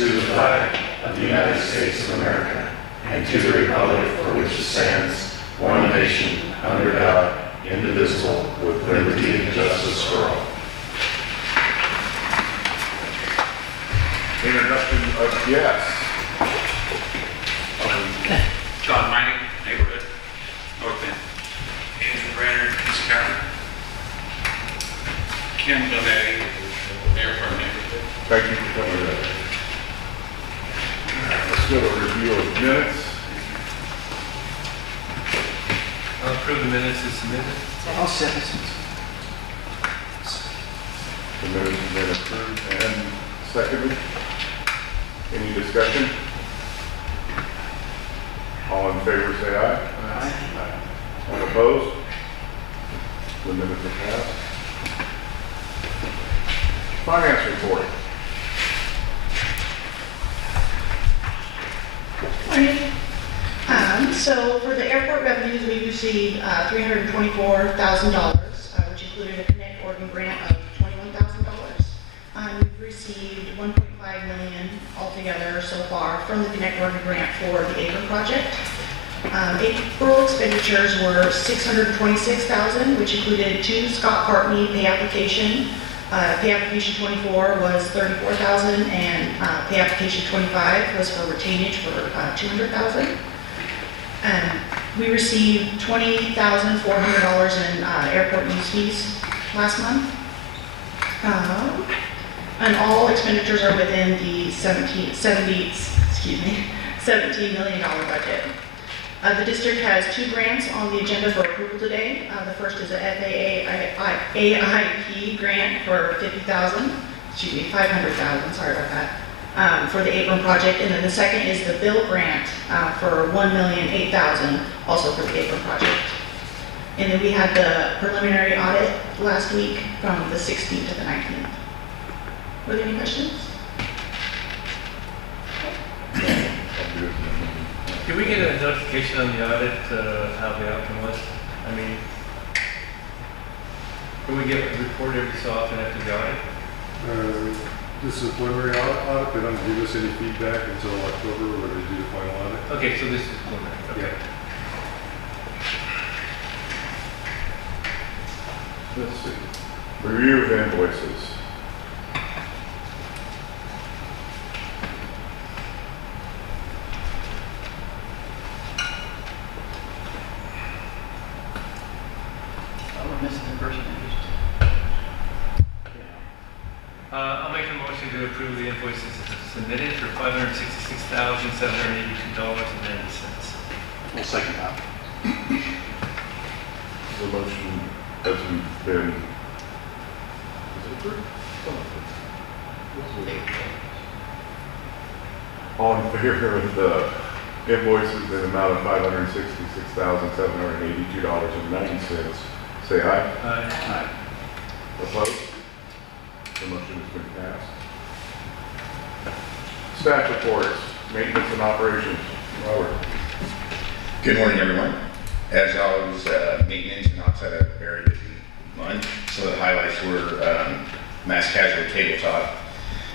to the flag of the United States of America, and to the republic for which it stands, one nation, under God, indivisible, with liberty and justice for all. Introduction of guests. John Mining, neighborhood, North End. Andrew Brenner, East County. Kim Donetti, Airport neighborhood. Thank you for coming in. Let's go to a review of minutes. I'll approve the minutes as submitted. I'll second. The minutes have been approved and seconded. Any discussion? All in favor say aye. Aye. All opposed? The minutes are passed. Finance report. Morning. So for the airport revenues, we received $324,000, which included a Connect Oregon grant of $21,000. We've received $1.5 million altogether so far from the Connect Oregon grant for the Apron project. April expenditures were $626,000, which included 2 Scott Partney pay application. Pay application 24 was $34,000, and pay application 25 was for retainage for $200,000. We received $20,400 in airport use fees last month. And all expenditures are within the $17 million budget. The district has 2 grants on the agenda for approval today. The first is a AIP grant for $500,000, sorry about that, for the Apron project. And then the second is the bill grant for $1,008,000, also for the Apron project. And then we had the preliminary audit last week from the 16th to the 19th. Were there any questions? Did we get a notification on the audit, how the outcome was? I mean, can we get a report every so often after the audit? This is a preliminary audit. They don't give us any feedback until October where they do the final audit. Okay, so this is preliminary, okay. Let's see. Review of invoices. We're missing the person. I'll make a motion to approve the invoices as submitted for $566,782.90. We'll second that. The motion has been. Is it approved? All in favor of the invoices in the amount of $566,782.90, say aye. Aye. Opposed? The motion has been passed. Staff reports, maintenance and operations. Robert. Good morning, everyone. As always, maintenance and outside a very busy month. So the highlights were mass casual tabletop.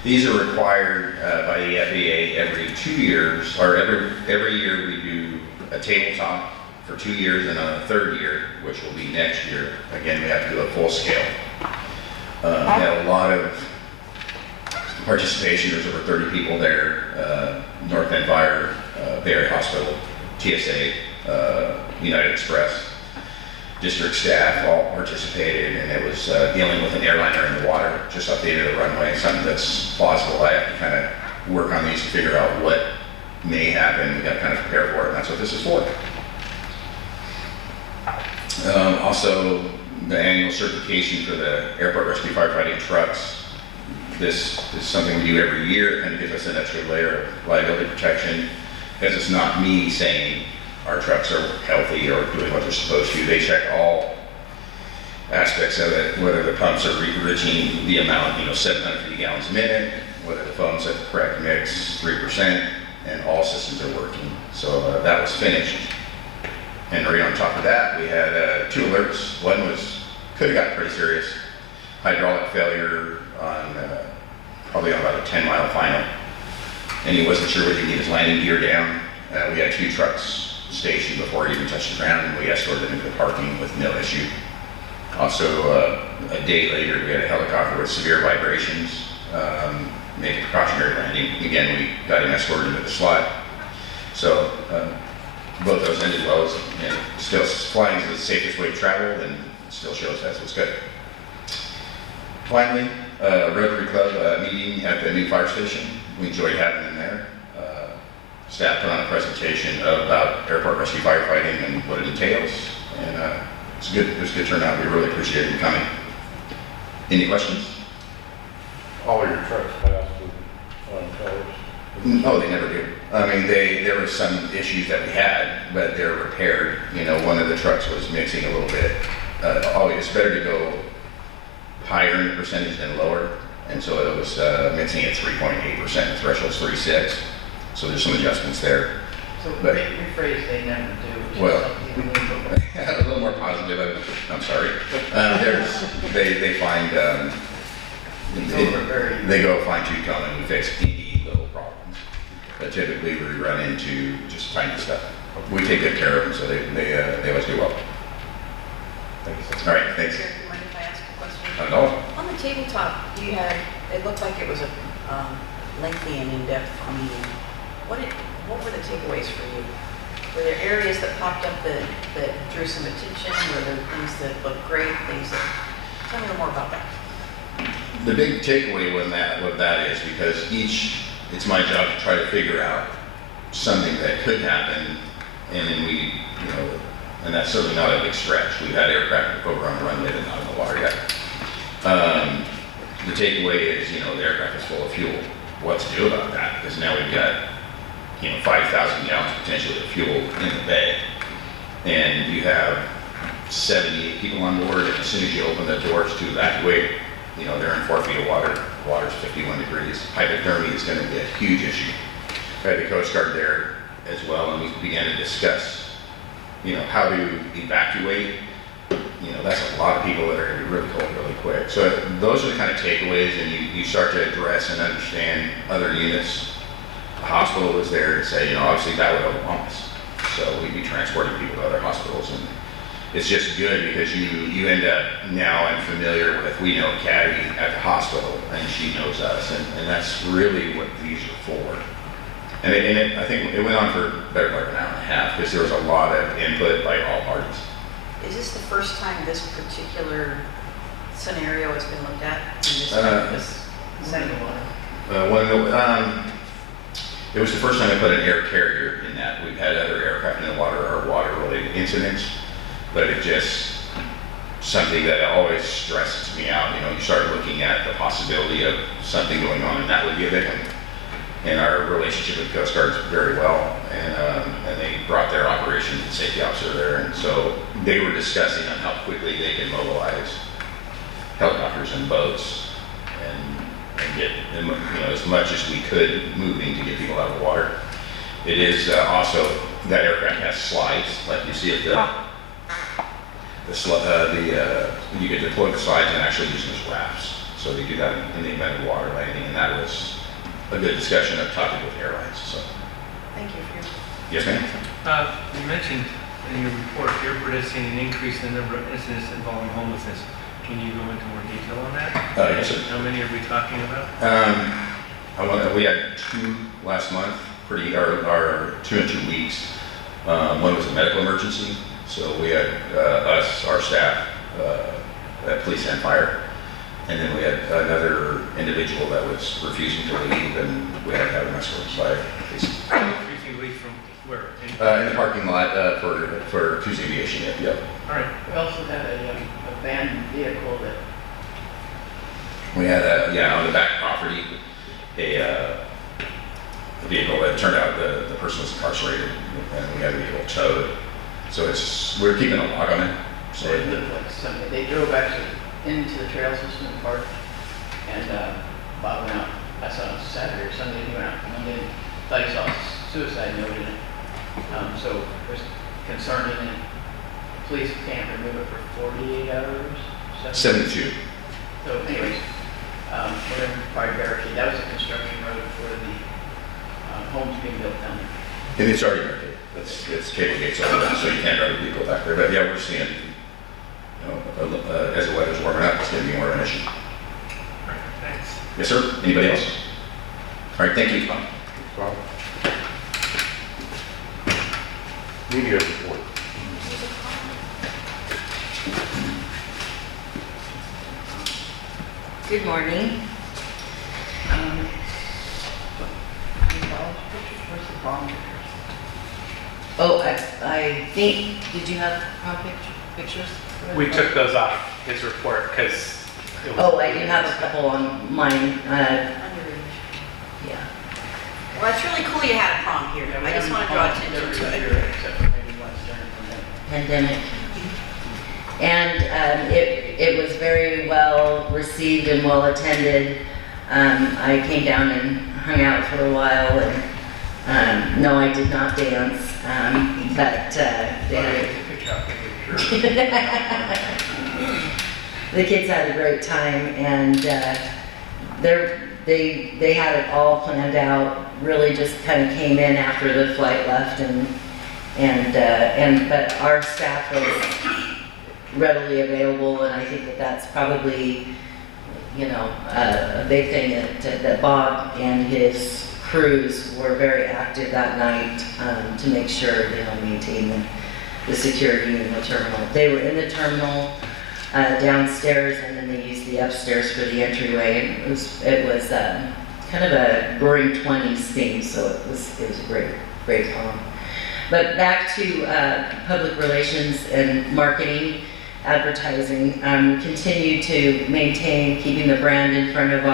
These are required by the FAA every 2 years, or every year we do a tabletop for 2 years, and on the 3rd year, which will be next year, again, we have to do a full scale. We had a lot of participation. There's over 30 people there. North End Fire, Bay Area Hospital, TSA, United Express, district staff all participated, and it was dealing with an airliner in the water, just off the end of the runway, something that's plausible. I have to kind of work on these to figure out what may happen. We got to kind of prepare for it, and that's what this is for. Also, the annual certification for the airport rescue firefighting trucks. This is something we do every year. It kind of gives us an extra layer of liability protection, because it's not me saying our trucks are healthy or doing what they're supposed to. They check all aspects of it, whether the pumps are reaching the amount, 750 gallons a minute, whether the foam's at the correct mix, 3%, and all systems are working. So that was finished. And right on top of that, we had 2 alerts. One could have got pretty serious. Hydraulic failure on probably on about a 10-mile final. and he wasn't sure whether he need his landing gear down. We had 2 trucks stationed before he even touched the ground, and we escorted him into the parking with no issue. Also, a day later, we had a helicopter with severe vibrations, made a precautionary landing. Again, we got him escorted into the slot. So both those ended well. And still, flying is the safest way to travel, and it still shows that's what's good. Finally, Rotary Club meeting at the new fire station. We enjoyed having them there. Staff put on a presentation about airport rescue firefighting and what it entails, and it was a good turnout. We really appreciate them coming. Any questions? All of your trucks pass with colors? No, they never do. I mean, there were some issues that we had, but they're repaired. You know, one of the trucks was mixing a little bit. It's better to go higher in the percentage than lower, and so it was mixing at 3.8%. The threshold's 3.6, so there's some adjustments there. So But- rephrase, they never do. which is Well- something we need to- A little more positive. I'm sorry. They find It's overbearing. they go fine-tooth comb and we fix any little problems. But typically we run into just tiny stuff. We take good care of them, so they always do well. Thanks. All right, thanks. Chair, do you mind if I ask a question? Not at all. On the tabletop, you had, it looked like it was a lengthy and in-depth meeting. What were the takeaways for you? Were there areas that popped up that drew some attention? Were there things that looked great, things that, tell me a little more about that. The big takeaway with that is because it's my job to try to figure out something that could happen, and then and that's certainly not a big stretch. We've had aircraft over on the runway and not in the water yet. The takeaway is, the aircraft is full of fuel. What to do about that? Because now we've got, 5,000 gallons potentially of fuel in the bay, and you have 78 people on board, and as soon as you open the doors to evacuate, they're in 4 feet of water. The water's 51 degrees. Hypothermia is going to be a huge issue. I had the Coast Guard there as well, and we began to discuss, how to evacuate. That's a lot of people that are going to be really cold really quick. So those are the kind of takeaways, and you start to address and understand other units. The hospital was there to say, obviously that would overwhelm us. So we'd be transporting people to other hospitals, and it's just good because you end up, now I'm familiar with, we know Caddy at the hospital, and she knows us, and that's really what these are for. And I think it went on for better part of an hour and a half because there was a lot of input by all parties. Is this the first time this particular scenario has been looked at? Second one. It was the first time I put an air carrier in that. We've had other aircraft in the water or water-related incidents, but it just something that always stresses me out. You start looking at the possibility of something going on, and that would be a big one. And our relationship with Coast Guard is very well, and they brought their operations and safety officer there, and so they were discussing on how quickly they can mobilize helicopters and boats and get them, as much as we could moving to get people out of the water. It is also, that aircraft has slides, like you see at you could deploy the slides and actually use them as rafts. So they do that in the event of water landing, and that was a good discussion, a topic with airlines. So, Thank you for your. yes, ma'am. You mentioned in your report, the airport has seen an increase in the number of incidents involving homelessness. Can you go into more detail on that? Yes, sir. How many are we talking about? We had 2 last month, or 2 in 2 weeks. One was a medical emergency, so we had our staff, police and fire, and then we had another individual that was refusing to leave, and we had to have him escorted by police. Refusing to leave from where? In the parking lot for Tuesday Aviation. Yep. All right. We also had a abandoned vehicle that, We had on the back property, a vehicle that turned out the person was incarcerated, and we had the vehicle towed. So we're keeping a log on it. So it looked like something, they drove actually into the trail system in the park, and Bob went out, I saw it on Saturday or Sunday, he went out and Monday, thought he saw a suicide note in it. So there's concern in it. Police can't remove it for 48 hours. 72. So anyways, we're going to probably barricade, that was a construction road for the homes being built down there. And it's already barricaded. It's cable gates all around, so you can't drive a vehicle back there. But yeah, we're seeing, as the weather's warming up, it's going to be more of an issue. Thanks. Yes, sir. Anybody else? All right, thank you. Bob? Media report. Good morning. Where's the prom pictures? Oh, I think, did you have prom pictures? We took those off his report because it was. Oh, I do have a couple on mine. Underage. Yeah. Well, it's really cool you had a prom here. Yeah, we I just haven't want to draw prom attention every to it. year Except for maybe once during the pandemic. Pandemic. And it was very well received and well attended. I came down and hung out for a while, and no, I did not dance, but they had the kids had a great time, and they had it all planned out. Really, just kind of came in after the flight left, but our staff was readily available, and I think that that's probably, a big thing that Bob and his crews were very active that night to make sure maintain the security in the terminal. They were in the terminal downstairs, and then they used the upstairs for the entryway. And it was kind of a Roaring 20s theme, so it was a great prom. But back to public relations and marketing. Advertising, continue to maintain keeping the brand in front of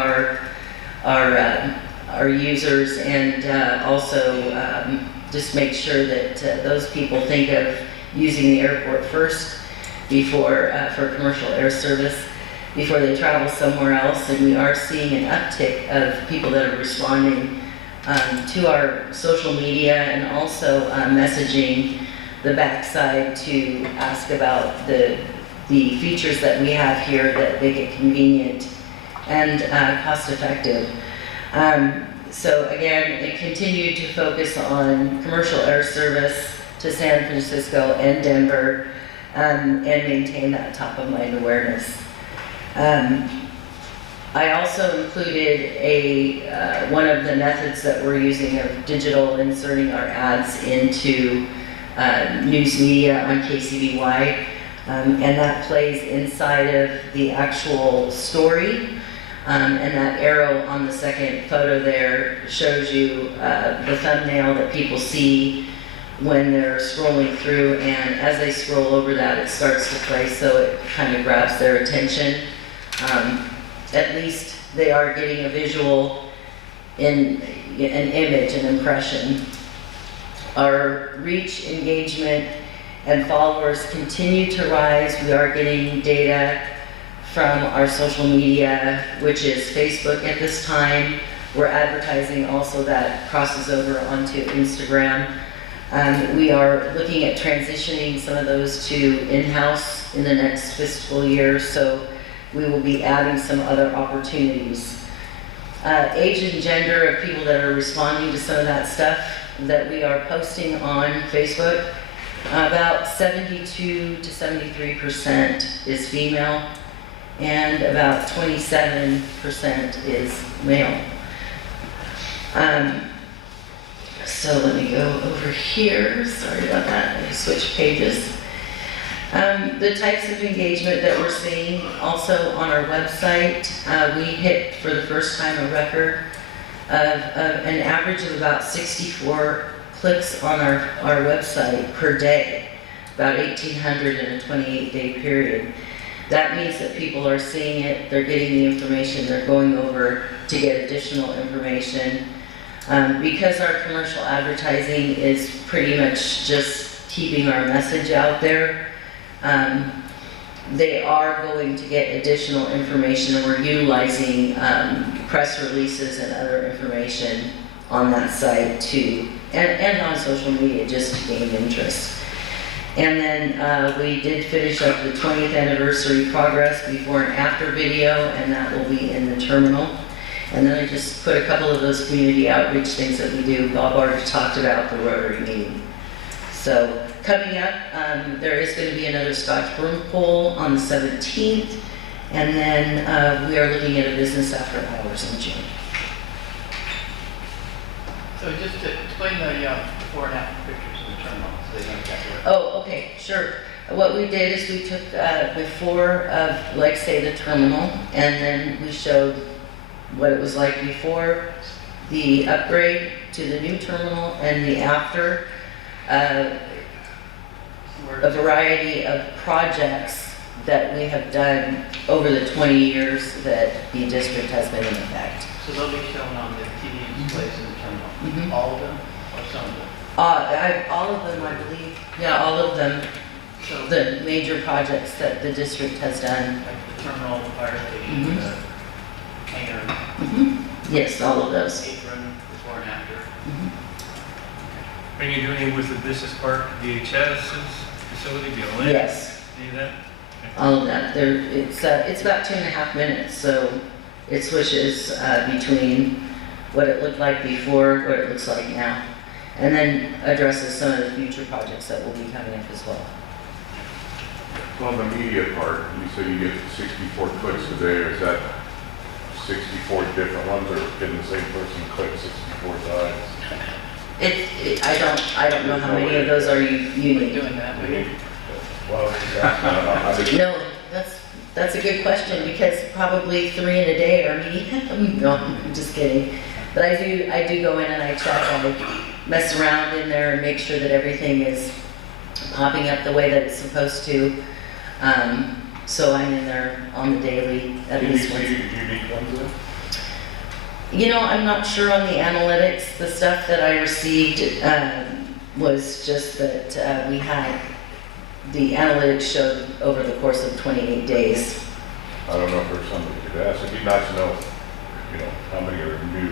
our users, and also just make sure that those people think of using the airport first before for commercial air service before they travel somewhere else. And we are seeing an uptick of people that are responding to our social media, and also messaging the backside to ask about the features that we have here that make it convenient and cost-effective. So again, it continued to focus on commercial air service to San Francisco and Denver, and maintain that top-of-mind awareness. I also included one of the methods that we're using of digital, inserting our ads into news media on KCBY. And that plays inside of the actual story. And that arrow on the second photo there shows you the thumbnail that people see when they're scrolling through. And as they scroll over that, it starts to play, so it kind of grabs their attention. At least they are getting a visual, an image, an impression. Our reach, engagement, and followers continue to rise. We are getting data from our social media, which is Facebook at this time. We're advertising also that crosses over onto Instagram. We are looking at transitioning some of those to in-house in the next fiscal year, so we will be adding some other opportunities. Age and gender of people that are responding to some of that stuff that we are posting on Facebook. About 72 to 73% is female, and about 27% is male. So let me go over here. Sorry about that. Let me switch pages. The types of engagement that we're seeing also on our website, we hit for the first time a record of an average of about 64 clicks on our website per day, about 1,800 in a 28-day period. That means that people are seeing it, they're getting the information, they're going over to get additional information. Because our commercial advertising is pretty much just keeping our message out there, they are going to get additional information, and we're utilizing press releases and other information on that site too, and on social media, just to gain interest. And then we did finish up the 20th anniversary progress before and after video, and that will be in the terminal. And then I just put a couple of those community outreach things that we do. Bob already talked about the Rotary meeting. So coming up, there is going to be another Scotch broom poll on the 17th. And then we are looking at a business after hours in June. So just to explain the before and after pictures of the terminal, so they know exactly what. Oh, okay, sure. What we did is we took before of, like, say, the terminal, and then we showed what it was like before the upgrade to the new terminal and the after. A variety of projects that we have done over the 20 years that the district has been in effect. So they'll be shown on the TV displays in the terminal, Mhm. all of them, or some of them? All of them, I believe. Yeah, all of them, So, the major projects that the district has done. like the terminal, the fire station, Mhm. the hangar, Yes, all of those. apron, before and after. Are you doing it with the business park, VHS's facility, BLM? Yes, Any of that? all of that. It's about 2.5 minutes, so it switches between what it looked like before, what it looks like now, and then addresses some of the future projects that will be coming up as well. On the media part, you say you get 64 clicks a day, or is that 64 different ones, or can the same person click 64 times? I don't know how many of those are unique. Doing that, maybe. Well, I just, No, that's a good question, because probably 3 in a day are me. No, I'm just kidding. But I do go in and I check, I mess around in there and make sure that everything is popping up the way that it's supposed to. So I'm in there on the daily, at can you least once. see unique ones then? You know, I'm not sure on the analytics. The stuff that I received was just that we had, the analytics showed over the course of 28 days. I don't know if there's somebody who could ask, it'd be nice to know, how many are new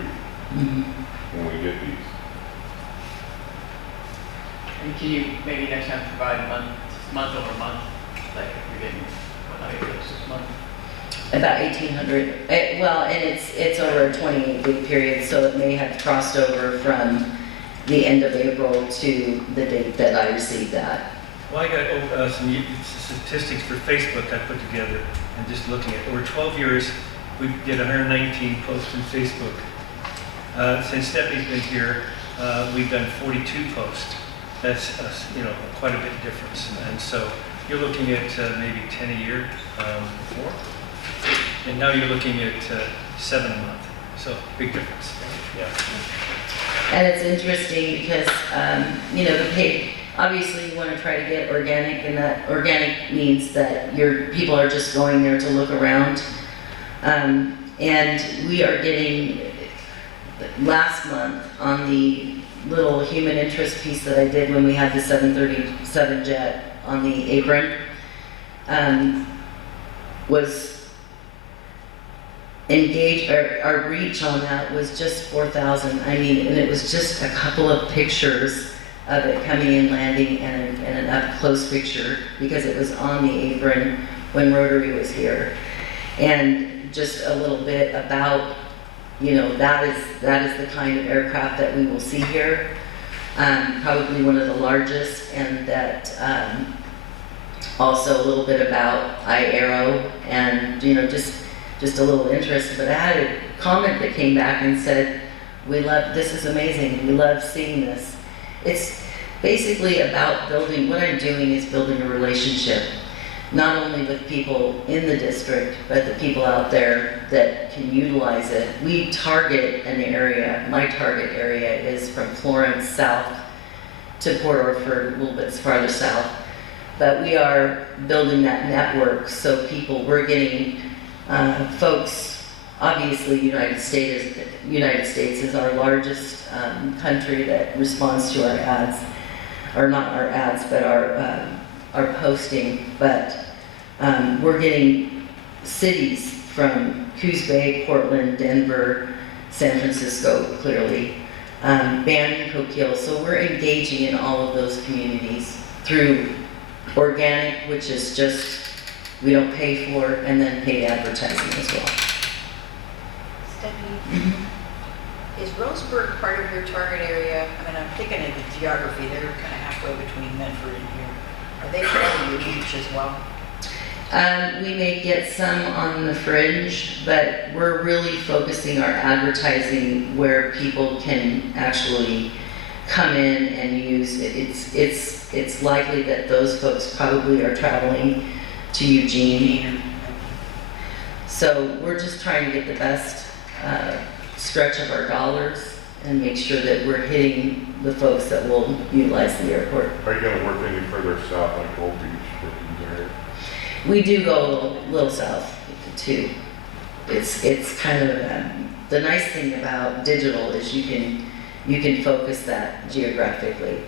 when we get these. And can you maybe next time provide month over month, like if you're getting, what, how many clicks this month? About 1,800. Well, and it's over a 28-week period, so it may have crossed over from the end of April to the date that I received that. Well, I got some statistics for Facebook I put together, and just looking at, over 12 years, we did 119 posts on Facebook. Since Stephanie's been here, we've done 42 posts. That's, quite a bit of difference. And so you're looking at maybe 10 a year before, and now you're looking at 7 a month. So big difference. Yeah. And it's interesting because, the paid, obviously you want to try to get organic, and that organic means that your people are just going there to look around. And we are getting, last month, on the little human interest piece that I did when we had the 737 jet on the apron, was engaged, our reach on that was just 4,000. I mean, and it was just a couple of pictures of it coming in, landing, and an up-close picture, because it was on the apron when Rotary was here. And just a little bit about, that is the kind of aircraft that we will see here. Probably one of the largest, and that also a little bit about iAero, and just a little interest. But I had a comment that came back and said, this is amazing, we love seeing this. It's basically about building, what I'm doing is building a relationship, not only with people in the district, but the people out there that can utilize it. We target an area, my target area is from Florence south to Port Orford, a little bit farther south. But we are building that network, so we're getting folks, obviously United States is our largest country that responds to our ads, or not our ads, but our posting. But we're getting cities from Coos Bay, Portland, Denver, San Francisco, clearly, Banning, Coquille. So we're engaging in all of those communities through organic, which is just, we don't pay for, and then paid advertising as well. Stephanie, Is Roseburg part of your target area? I mean, I'm thinking of the geography, they're kind of halfway between Medford and here. Are they part of your reach as well? We may get some on the fringe, but we're really focusing our advertising where people can actually come in and use it. It's likely that those folks probably are traveling to Eugene. So we're just trying to get the best stretch of our dollars and make sure that we're hitting the folks that will utilize the airport. Are you gonna work any further south, like Gold Beach, Brookings area? We do go a little south too. It's kind of, the nice thing about digital is you can focus that geographically.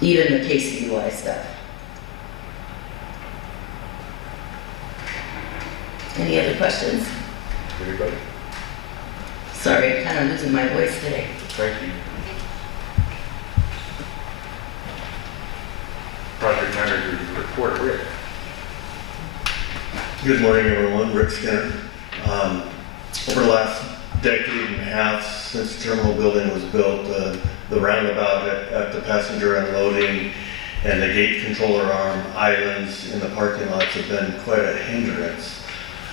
Even the KCBY stuff. Any other questions? Anybody? Sorry, I'm kind of losing my voice today. Thank you. Project manager's report, Rick. Good morning, everyone. Rick Skinner. Over the last decade and a half since the terminal building was built, the roundabout at the passenger unloading and the gate controller arm islands in the parking lots have been quite a hindrance.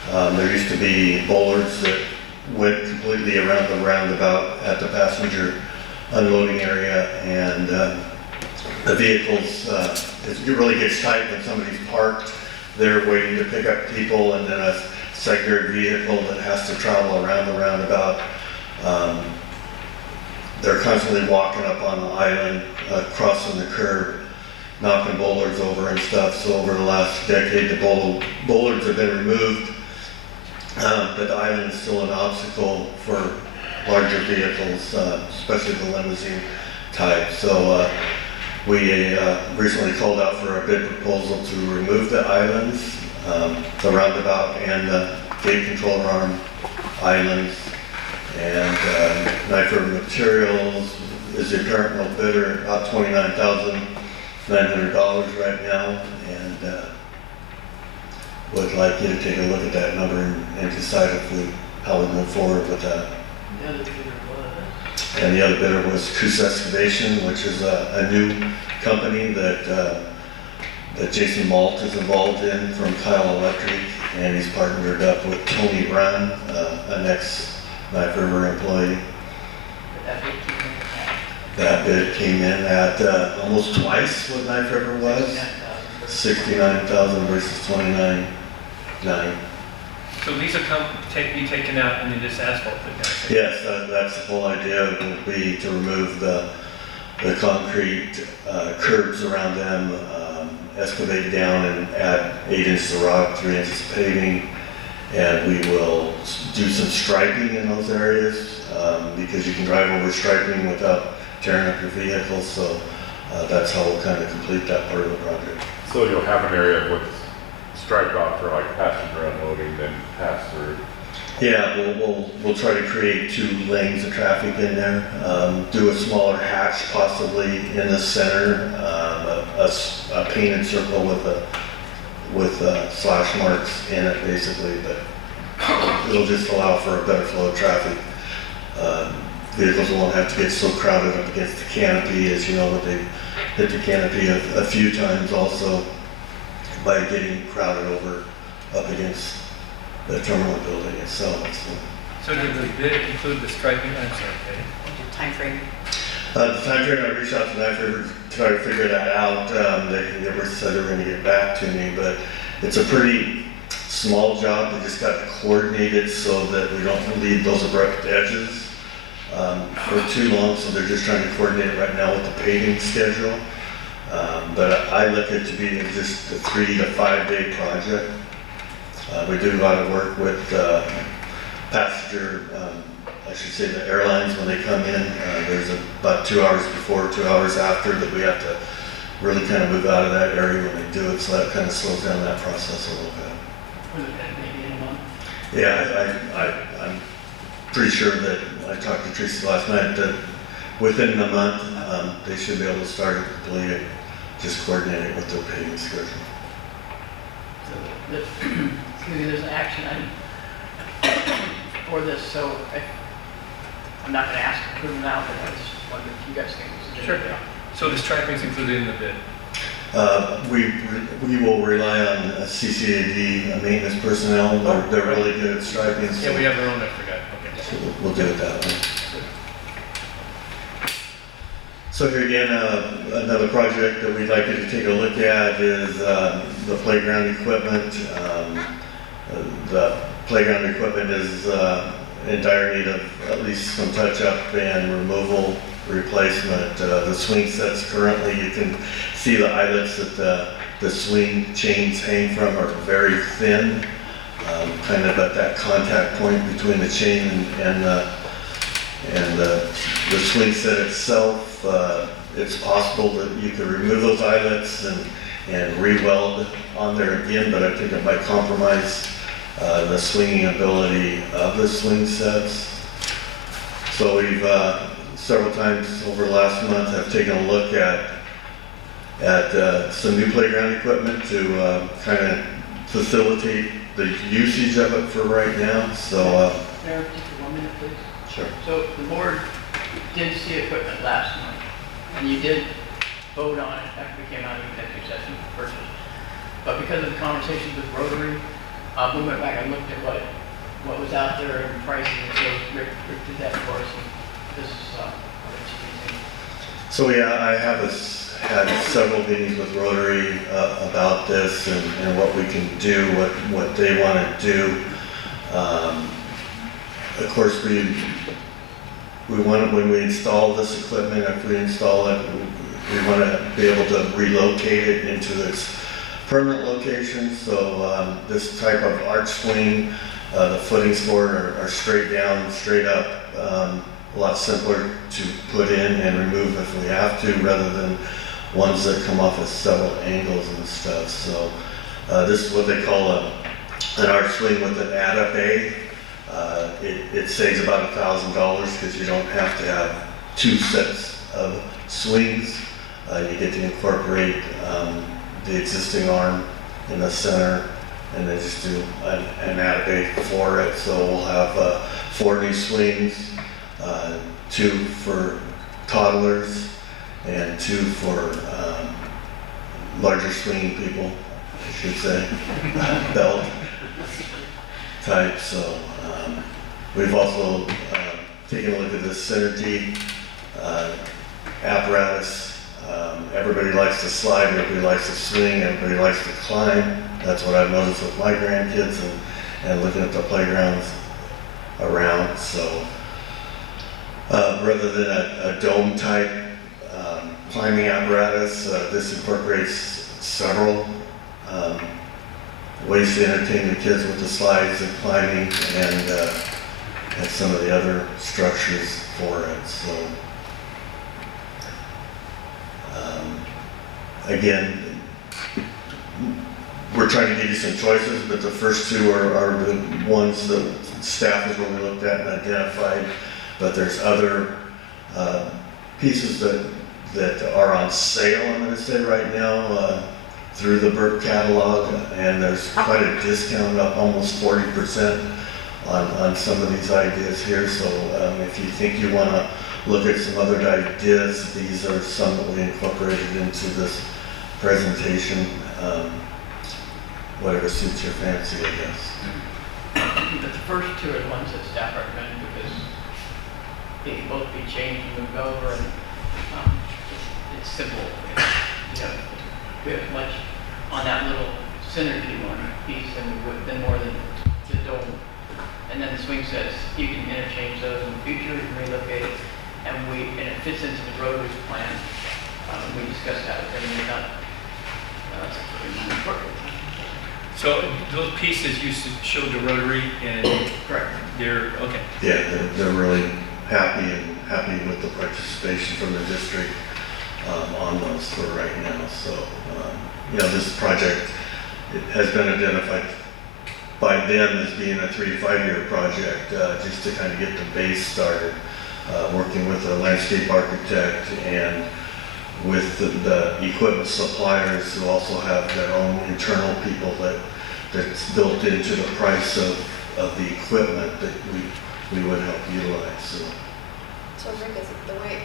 There used to be bollards that went completely around the roundabout at the passenger unloading area, and the vehicles, it really gets tight when somebody's parked there waiting to pick up people, and then a secondary vehicle that has to travel around the roundabout. They're constantly walking up on the island, crossing the curb, knocking bollards over and stuff. So over the last decade, the bollards have been removed, but the island is still an obstacle for larger vehicles, especially the limousine type. So we recently called out for a bid proposal to remove the islands, the roundabout and the gate control arm islands. And Knife River Materials is the current low bidder, about $29,900 right now. And would like you to take a look at that number and decide how we move forward with that. The other bidder was? And the other bidder was Coos Excavation, which is a new company that Jason Malt is involved in from Kyle Electric, and he's partnered up with Tony Brown, an ex-Knife River employee. That bid came in at almost twice what Knife River was, $69,000 versus $29,900. So these will be taken out and then just asphalt put down? Yes, that's the whole idea, would be to remove the concrete curbs around them, excavate down and add 8 inches of rock, 3 inches of paving, and we will do some striping in those areas because you can drive over striping without tearing up your vehicle, so that's how we'll kind of complete that part of the project. So you'll have an area with striped off for like passenger unloading, then pass through. Yeah, we'll try to create 2 lanes of traffic in there, do a smaller hatch possibly in the center, a painted circle with slash marks in it basically, but it'll just allow for a better flow of traffic. Vehicles won't have to get so crowded up against the canopy, as you know, that they've hit the canopy a few times also by getting crowded over up against the terminal building itself. So did the bid include the striping? I'm sorry, Patty. Time frame? The time frame, I reached out to Knife River to try to figure that out. They never said they were going to get back to me, but it's a pretty small job. They just got to coordinate it so that we don't leave those abrupt edges for too long. So they're just trying to coordinate it right now with the paving schedule. But I look at it to be just a 3 to 5 day project. We do a lot of work with passenger, I should say the airlines when they come in. There's about 2 hours before, 2 hours after that we have to really kind of move out of that area when they do it, so that kind of slows down that process a little bit. Maybe in a month? Yeah, I'm pretty sure that, I talked to Teresa last night, that within a month, they should be able to start it completely, just coordinate it with their payment schedule. So there's an action item for this, so I'm not gonna ask to approve now, but I just wondered if you guys think it's a Sure. good idea. So the striping's included in the bid. We will rely on CCAD maintenance personnel. They're really good at striping, so Yeah, we have our own, I forgot, okay. so we'll do it that way. So here again, another project that we'd like you to take a look at is the playground equipment. The playground equipment is in dire need of at least some touch-up and removal, replacement. The swing sets currently, you can see the eyelets that the swing chains hang from are very thin, kind of at that contact point between the chain and the swing set itself. It's possible that you could remove those eyelets and re-weld on there again, but I think it might compromise the swinging ability of the swing sets. So we've several times over the last month have taken a look at some new playground equipment to kind of facilitate the usage of it for right now. So Mayor, just for 1 minute, please. sure. So the board did see equipment last month, and you did vote on it after we came out of executive session for purchase. But because of the conversations with Rotary, we went back and looked at what was out there and prices, and so Rick did that for us, and this is what you think. So yeah, I have had several meetings with Rotary about this and what we can do, what they want to do. Of course, we want to, when we install this equipment, if we install it, we want to be able to relocate it into its permanent location. So this type of arch swing, the footings for it are straight down, straight up. A lot simpler to put in and remove if we have to, rather than ones that come off at several angles and stuff. So this is what they call an arch swing with an add-up-A. It saves about $1,000 because you don't have to have two sets of swings. You get to incorporate the existing arm in the center and then just do an add-up-A for it. So we'll have 4 new swings, 2 for toddlers and 2 for larger swinging people, I should say, belt type. So we've also taken a look at this Synergy apparatus. Everybody likes to slide, everybody likes to swing, everybody likes to climb. That's what I've noticed with my grandkids and looking at the playgrounds around. So rather than a dome type climbing apparatus, this incorporates several ways to entertain the kids with the slides and climbing and some of the other structures for it. So again, we're trying to give you some choices, but the first 2 are the ones that staff has really looked at and identified. But there's other pieces that are on sale, I'm going to say right now, through the Burke catalog, and there's quite a discount, up almost 40% on some of these ideas here. So if you think you want to look at some other ideas, these are some that we incorporated into this presentation. Whatever suits your fancy, I guess. But the first 2 are the ones that staff recommended because they can both be changed and moved over, and it's simple. You know, we have much on that little Synergy one piece than more than the dome. And then the swing sets, you can interchange those in the future, you can relocate it, and it fits into the Rotary's plan. We discussed that with them, and that's a pretty important. So those pieces you showed to Rotary and Correct. they're, okay. Yeah, they're really happy with the participation from the district on those for right now. So, you know, this project, it has been identified by them as being a 3 to 5 year project, just to kind of get the base started, working with a landscape architect and with the equipment suppliers who also have their own internal people that's built into the price of the equipment that we would help utilize, so. So Rick, is it the way,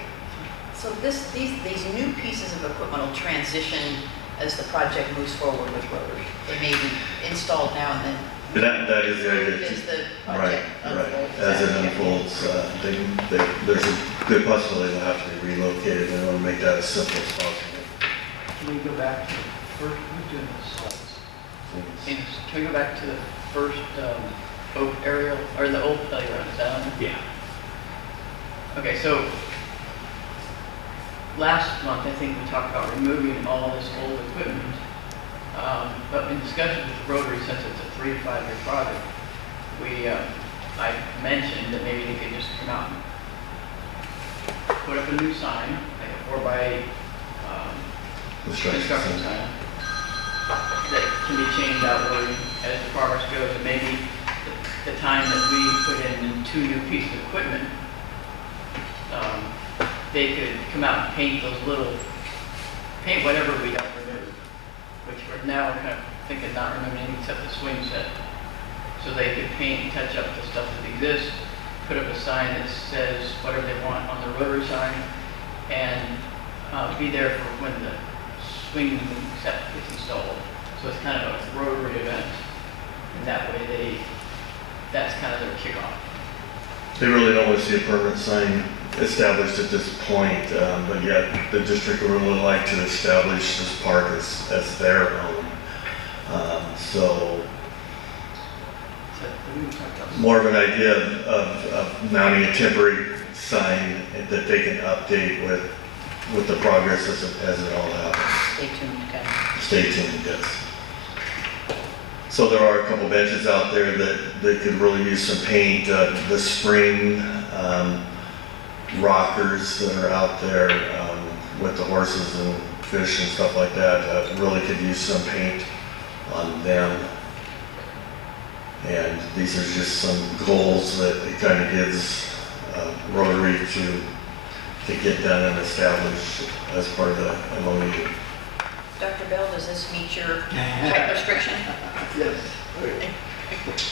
so these new pieces of equipment will transition as the project moves forward with Rotary? They may be installed now and then. That is the idea. As the Right, project right. unfolds. As it Yeah. unfolds, there's a good possibility they'll have to be relocated, and we'll make that as simple as possible. Can we go back to the first, who's doing the slides? Can we go back to the first oak aerial, or the old playground, is that on there? Yeah. Okay, so last month, I think we talked about removing all this old equipment. But in discussion with Rotary, since it's a 3 to 5 year project, I mentioned that maybe they could just come out and put up a new sign, like a 4 by 8 construction sign that can be changed outward as the progress goes. And maybe the time that we put in 2 new pieces of equipment, they could come out and paint whatever we don't renew, which we're now kind of thinking not renewing anything except the swing set. So they could paint and touch up the stuff that exists, put up a sign that says whatever they want on the Rotary sign, and be there for when the swing set gets installed. So it's kind of a Rotary event, and that way that's kind of their kickoff. They really don't want to see a permanent sign established at this point, but yet the district would really like to establish this park as their own. So more of an idea of mounting a temporary sign that they can update with the progress as it all happens. Stay tuned, okay. Stay tuned, yes. So there are a couple benches out there that could really use some paint. The spring rockers that are out there with the horses and fish and stuff like that really could use some paint on them. And these are just some goals that it kind of gives Rotary to get done and establish as part of the MOU. Dr. Bell, does this meet your height restriction? Yes.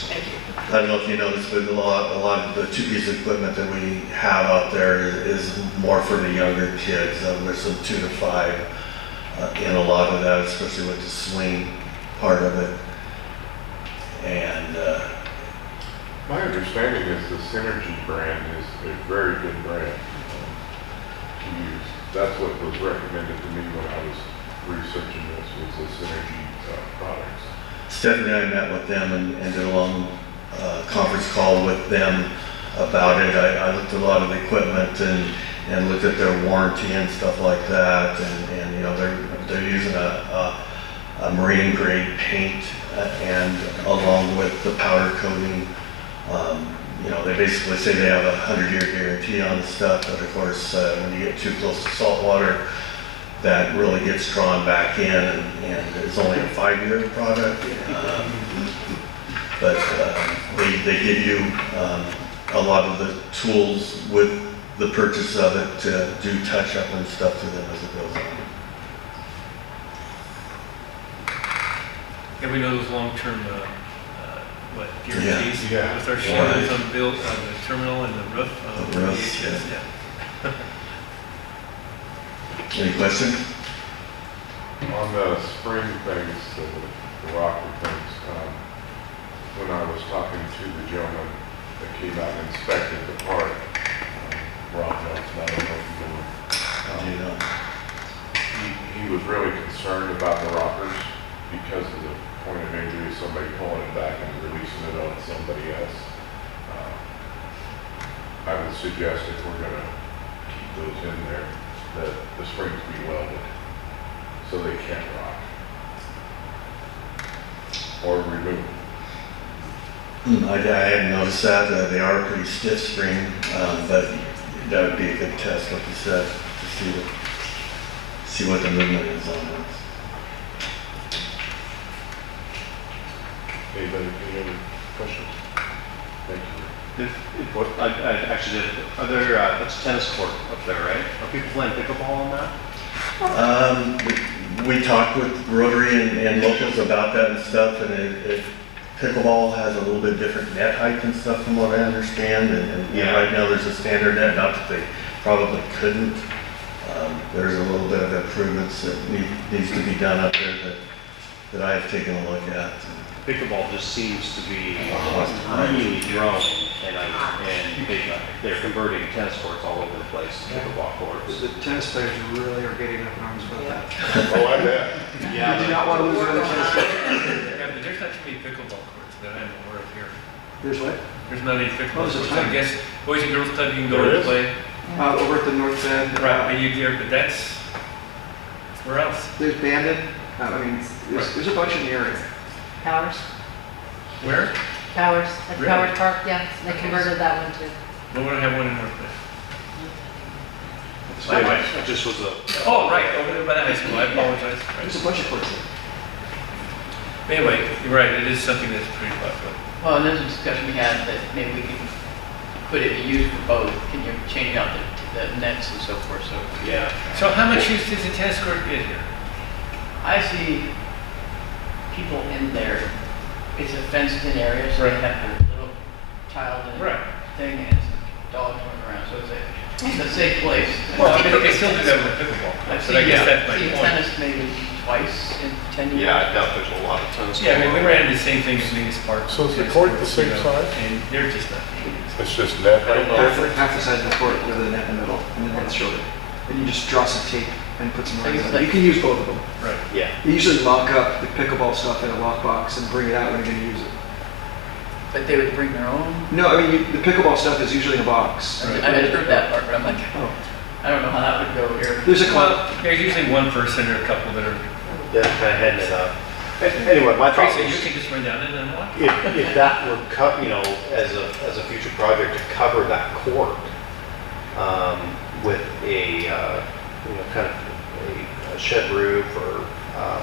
Thank you. I don't know if you noticed, but a lot of the 2 pieces of equipment that we have out there is more for the younger kids. There's some 2 to 5 in a lot of that, especially with the swing part of it. And My understanding is the Synergy brand is a very good brand to use. That's what was recommended to me when I was researching this, was the Synergy products. Stephanie and I met with them and did a long conference call with them about it. I looked at a lot of the equipment and looked at their warranty and stuff like that. And you know, they're using a marine grade paint and along with the powder coating. You know, they basically say they have a 100-year guarantee on the stuff, but of course, when you get too close to salt water, that really gets drawn back in, and it's only a 5-year product. But they give you a lot of the tools with the purchase of it to do touch-up and stuff to them as it goes on. And we know those long-term, guarantees Yeah. with our shingles on the terminal and the roof. The roof, VHS, yeah. Any questions? On the spring things, the rocker things, when I was talking to the gentleman that came out and inspected the park, Rob Johnson, I don't know if you know him. Do you know? He was really concerned about the rockers because of the point of injury, somebody pulling it back and releasing it on somebody else. I would suggest if we're gonna keep those in there, that the springs be welded so they can't rock. Or removed. I hadn't noticed that. They are a pretty stiff spring, but that would be a good test, like you said, to see what the movement is on those. Anybody, any other questions? Thank you. I actually did, that's a tennis court up there, right? Are people playing pickleball on that? We talked with Rotary and locals about that and stuff, and it Pickleball has a little bit different net height and stuff from what I understand, and you know, right now there's a standard net, not that they probably couldn't. There's a little bit of improvements that needs to be done up there that I have taken a look at. Pickleball just seems to be really growing, and they're converting tennis courts all over the place to pickleball courts. The tennis players really are getting up in arms about that. Oh, I bet. I do not want to lose another tennis player. Yeah, but there's not too many pickleball courts that I'm aware of here. There's what? There's not any pickleball there's a courts. I ton. guess Boys and Girls Club, you can go There and is? play. Over at the north end. Right, and you there, but that's, where else? There's Bandon. I mean, there's a bunch in the area. Powers, Where? Powers, at Really? Powers Park, yeah, they converted that one too. Well, we don't have one in North Bay. So anyway, it just was a. Oh, right, over there by the high school, I apologize. There's a bunch of courts there. But anyway, you're right, it is something that's pretty popular. Well, and there's a discussion we had that maybe we can, could it be used for both? Can you change out the nets and so forth, so. Yeah. So how much use does a tennis court get here? I see people in there, it's a fenced-in area, so they Right. have their little child and Right. thing, and some dogs running around, so it's a safe place. Well, I mean, they still do that with pickleball, I've but I guess that's my seen point. tennis maybe twice in 10 years. Yeah, I doubt there's a lot of tennis. Yeah, I mean, we ran into the same thing at Venus Park. So is the tennis court the courts, same you know, size? And they're just not. It's just net height. Half the size of the court with a net in the middle, and then it's shorter. And you just draw some tape and put some lines on it. You can use both of them. Right. Yeah. You usually lock up the pickleball stuff in a lockbox and bring it out when you're going to use it. But they would bring their own. No, I mean, the pickleball stuff is usually in a box. I had heard that part, but I'm like, Oh. I don't know how that would go here. There's a club. Well, there's usually one person or a couple that are, Yeah, kind of heading it up. Anyway, my thought Tracy, you was, can just run down and unlock. if that were cut, you know, as a future project to cover that court, with a, you know, kind of a shed roof or,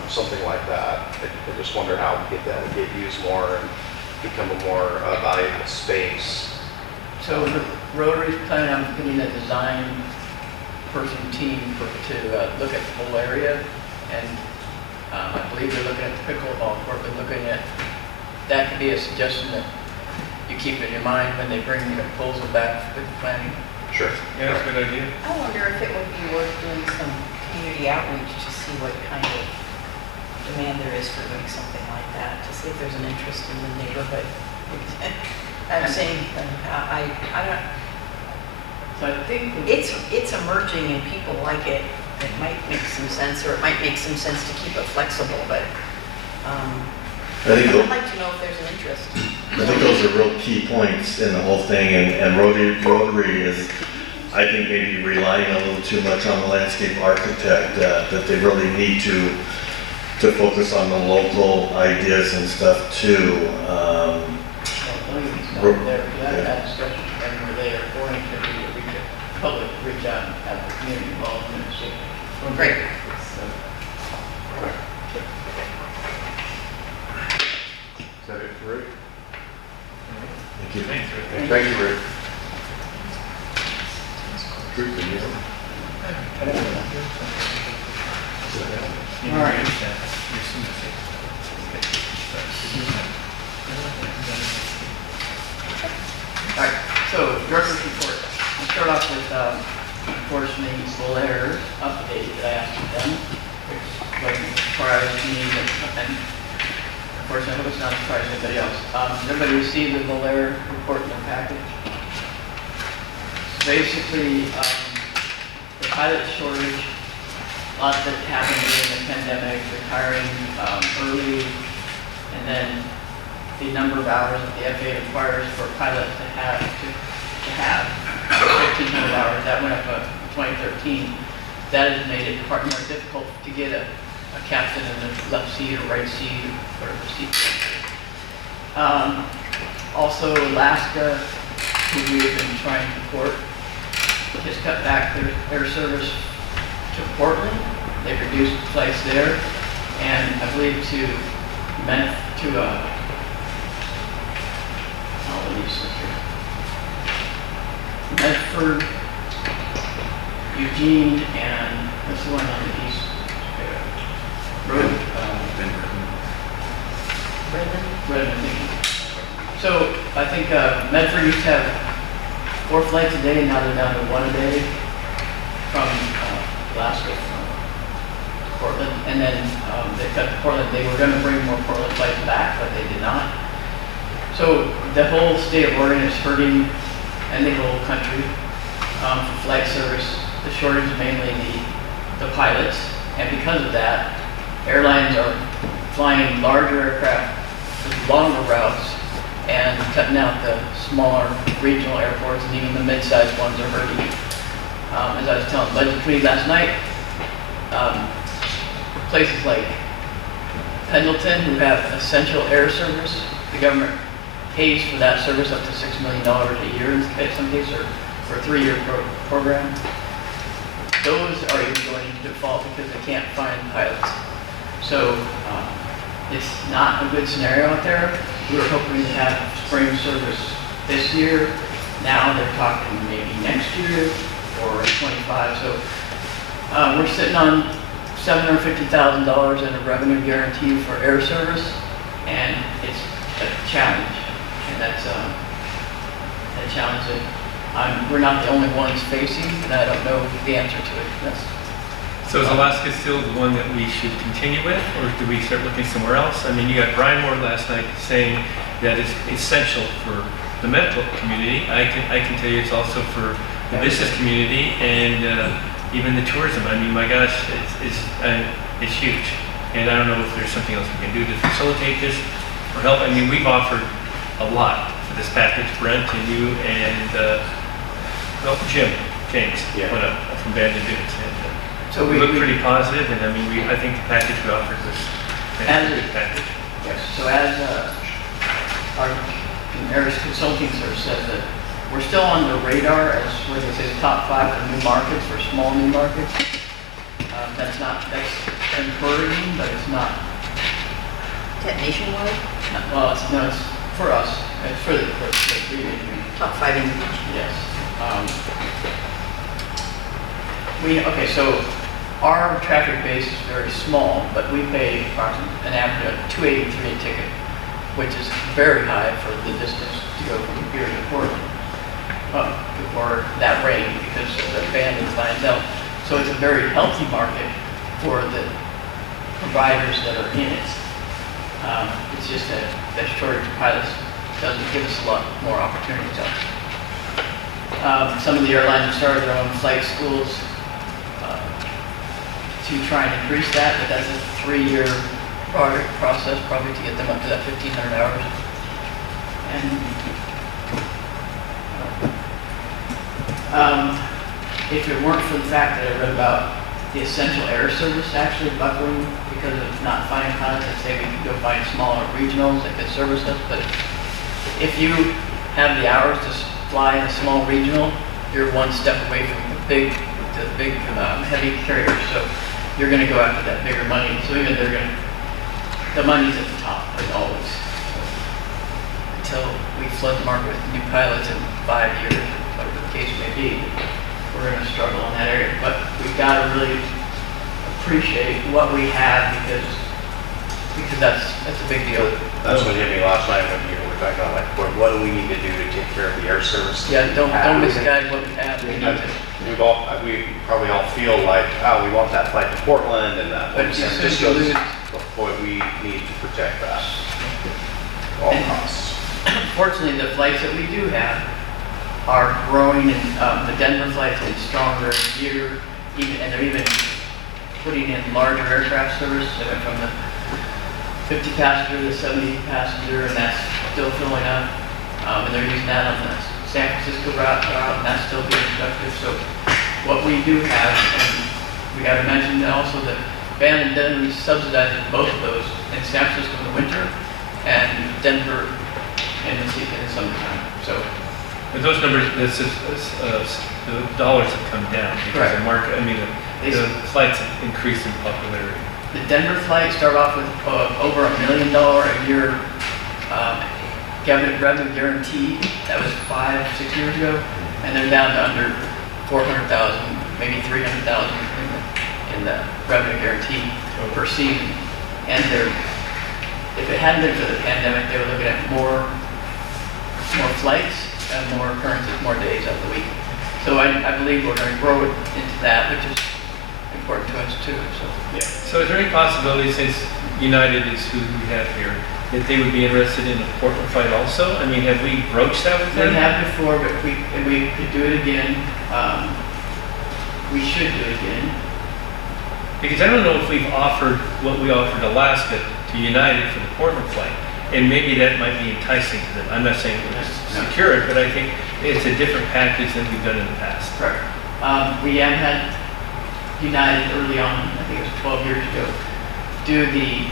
something like that. I just wonder how if that would get used more and become a more valuable space. So the Rotary's planning on getting a design person team to look at the whole area, and I believe they're looking at the pickleball court, but looking at, that could be a suggestion that you keep in your mind when they bring the proposal back with the planning. Sure. Yeah, that's a good idea. I wonder if it would be worth doing some community outreach to see what kind of demand there is for doing something like that, to see if there's an interest in the neighborhood. I'm saying, I don't, So I think, it's emerging and people like it. It might make some sense, or it might make some sense to keep it flexible, but I think I'd like to know if there's an interest. I think those are real key points in the whole thing, and Rotary is, I think, maybe relying a little too much on the landscape architect, that they really need to focus on the local ideas and stuff too. over there, we had that discussion, and where they are going to be, public reach out and have the community involved in it, so. Great. So, Is that it for Rick? Thank you. Thanks, Rick. Thank you, Rick. Truth in you. All right. All right, so director's report. I'll start off with, unfortunately, Bolaire update that I asked them, which wasn't surprised to me, and unfortunately, I hope it's not a surprise to anybody else. Has everybody received the Bolaire report in their package? Basically, the pilot shortage, lots that happened during the pandemic, retiring early, and then the number of hours that the FAA requires for a pilot to have 1,500 hours. That went up in 2013. That has made it far more difficult to get a captain in the left seat or right seat or whatever seat. Also, Alaska, who we have been trying to court, just cut back their air service to Portland. They've reduced flights there, and I believe to Medford, Eugene, and what's the one on the east road? Redmond. So I think Medford used to have 4 flights a day, now they're down to 1 a day from Alaska, from Portland. And then they cut to Portland. They were going to bring more Portland flights back, but they did not. So the whole state of Oregon is hurting, and the whole country, for flight service. The shortage is mainly the pilots, and because of that, airlines are flying larger aircraft with longer routes and cutting out the smaller regional airports, and even the mid-sized ones are hurting. As I was telling Budget Committee last night, places like Pendleton, who have essential air service, the government pays for that service up to $6 million a year in some cases, or for a 3-year program. Those are even going into default because they can't find pilots. So it's not a good scenario out there. We were hoping to have spring service this year. Now they're talking maybe next year or in 25. So we're sitting on $750,000 in a revenue guarantee for air service, and it's a challenge. And that's a challenge that we're not the only ones facing, and I don't know the answer to it. So is Alaska still the one that we should continue with, or do we start looking somewhere else? I mean, you got Brian Moore last night saying that it's essential for the medical community. I can tell you it's also for the business community and even the tourism. I mean, my gosh, it's huge. And I don't know if there's something else we can do to facilitate this or help. I mean, we've offered a lot for this package, Brent and you and Jim James went up from Bandon Dunes. So we look pretty positive, and I mean, I think the package we offered was a good package. Yes. So as our Harris Consulting Service said, that we're still on the radar as where they say the top 5 for new markets, for small new markets. That's encouraging, but it's not. Is that nationwide? Well, it's for us. It's for the region. Top 5 in. Yes. Okay, so our traffic base is very small, but we pay approximately an average of $283 a ticket, which is very high for the distance to go from here to Portland, or that range, because of the band and clientele. So it's a very healthy market for the providers that are in it. It's just that the shortage of pilots doesn't give us a lot more opportunities out there. Some of the airlines have started their own flight schools to try and increase that, but that's a 3-year process probably to get them up to that 1,500 hours. And if it weren't for the fact that I read about the essential air service actually buckling because of not finding pilots, I'd say we could go find smaller regionals that could service us. But if you have the hours to fly in a small regional, you're one step away from the big heavy carriers. So you're going to go after that bigger money. So even the money's at the top, as always. So until we flood the market with new pilots in 5 years, whatever the case may be, we're going to struggle in that area. But we've got to really appreciate what we have because that's a big deal. That's what hit me last night when you were talking about, like, what do we need to do to take care of the air service? Yeah, don't misguide what we have. We probably all feel like, oh, we want that flight to Portland and that. But San as soon as Francisco. you lose- Boy, we need to protect that at all costs. Fortunately, the flights that we do have are growing, and the Denver flight's been stronger here, and they're even putting in larger aircraft service. They went from the 50 passenger to 70 passenger, and that's still filling up. And they're using that on the San Francisco route, and that's still being productive. So what we do have, and we got to mention also that Van and Denver subsidizing both of those in San Francisco in the winter and Denver in the summertime. So. But those numbers, the dollars have come down because the market, I mean, the flights have increased in popularity. The Denver flight started off with over $1 million a year revenue guarantee. That was 5-6 years ago, and they're down to under 400,000, maybe 300,000 in the revenue guarantee per season. And if it hadn't been for the pandemic, they were looking at more flights and more occurrences, more days of the week. So I believe we're going to grow it into that, which is important to us too, so, yeah. So is there any possibility, since United is who we have here, that they would be interested in a Portland flight also? I mean, have we broached that with We them? have before, but if we could do it again, we should do it again. Because I don't know if we've offered what we offered Alaska to United for the Portland flight. And maybe that might be enticing to them. I'm not saying we'll secure it, but I think it's a different package than we've done in the past. Correct. We have had United early on, I think it was 12 years ago, do the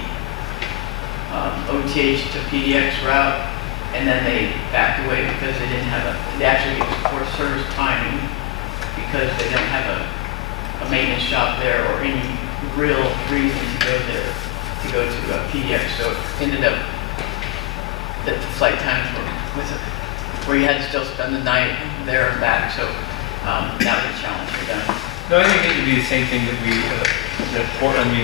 OTH to PDX route, and then they backed away because they didn't have they actually used poor service timing because they don't have a maintenance shop there or any real reason to go there, to go to PDX. So it ended up that the flight times were where you had to still spend the night there and back. So that was a challenge for them. No, I think it would be the same thing that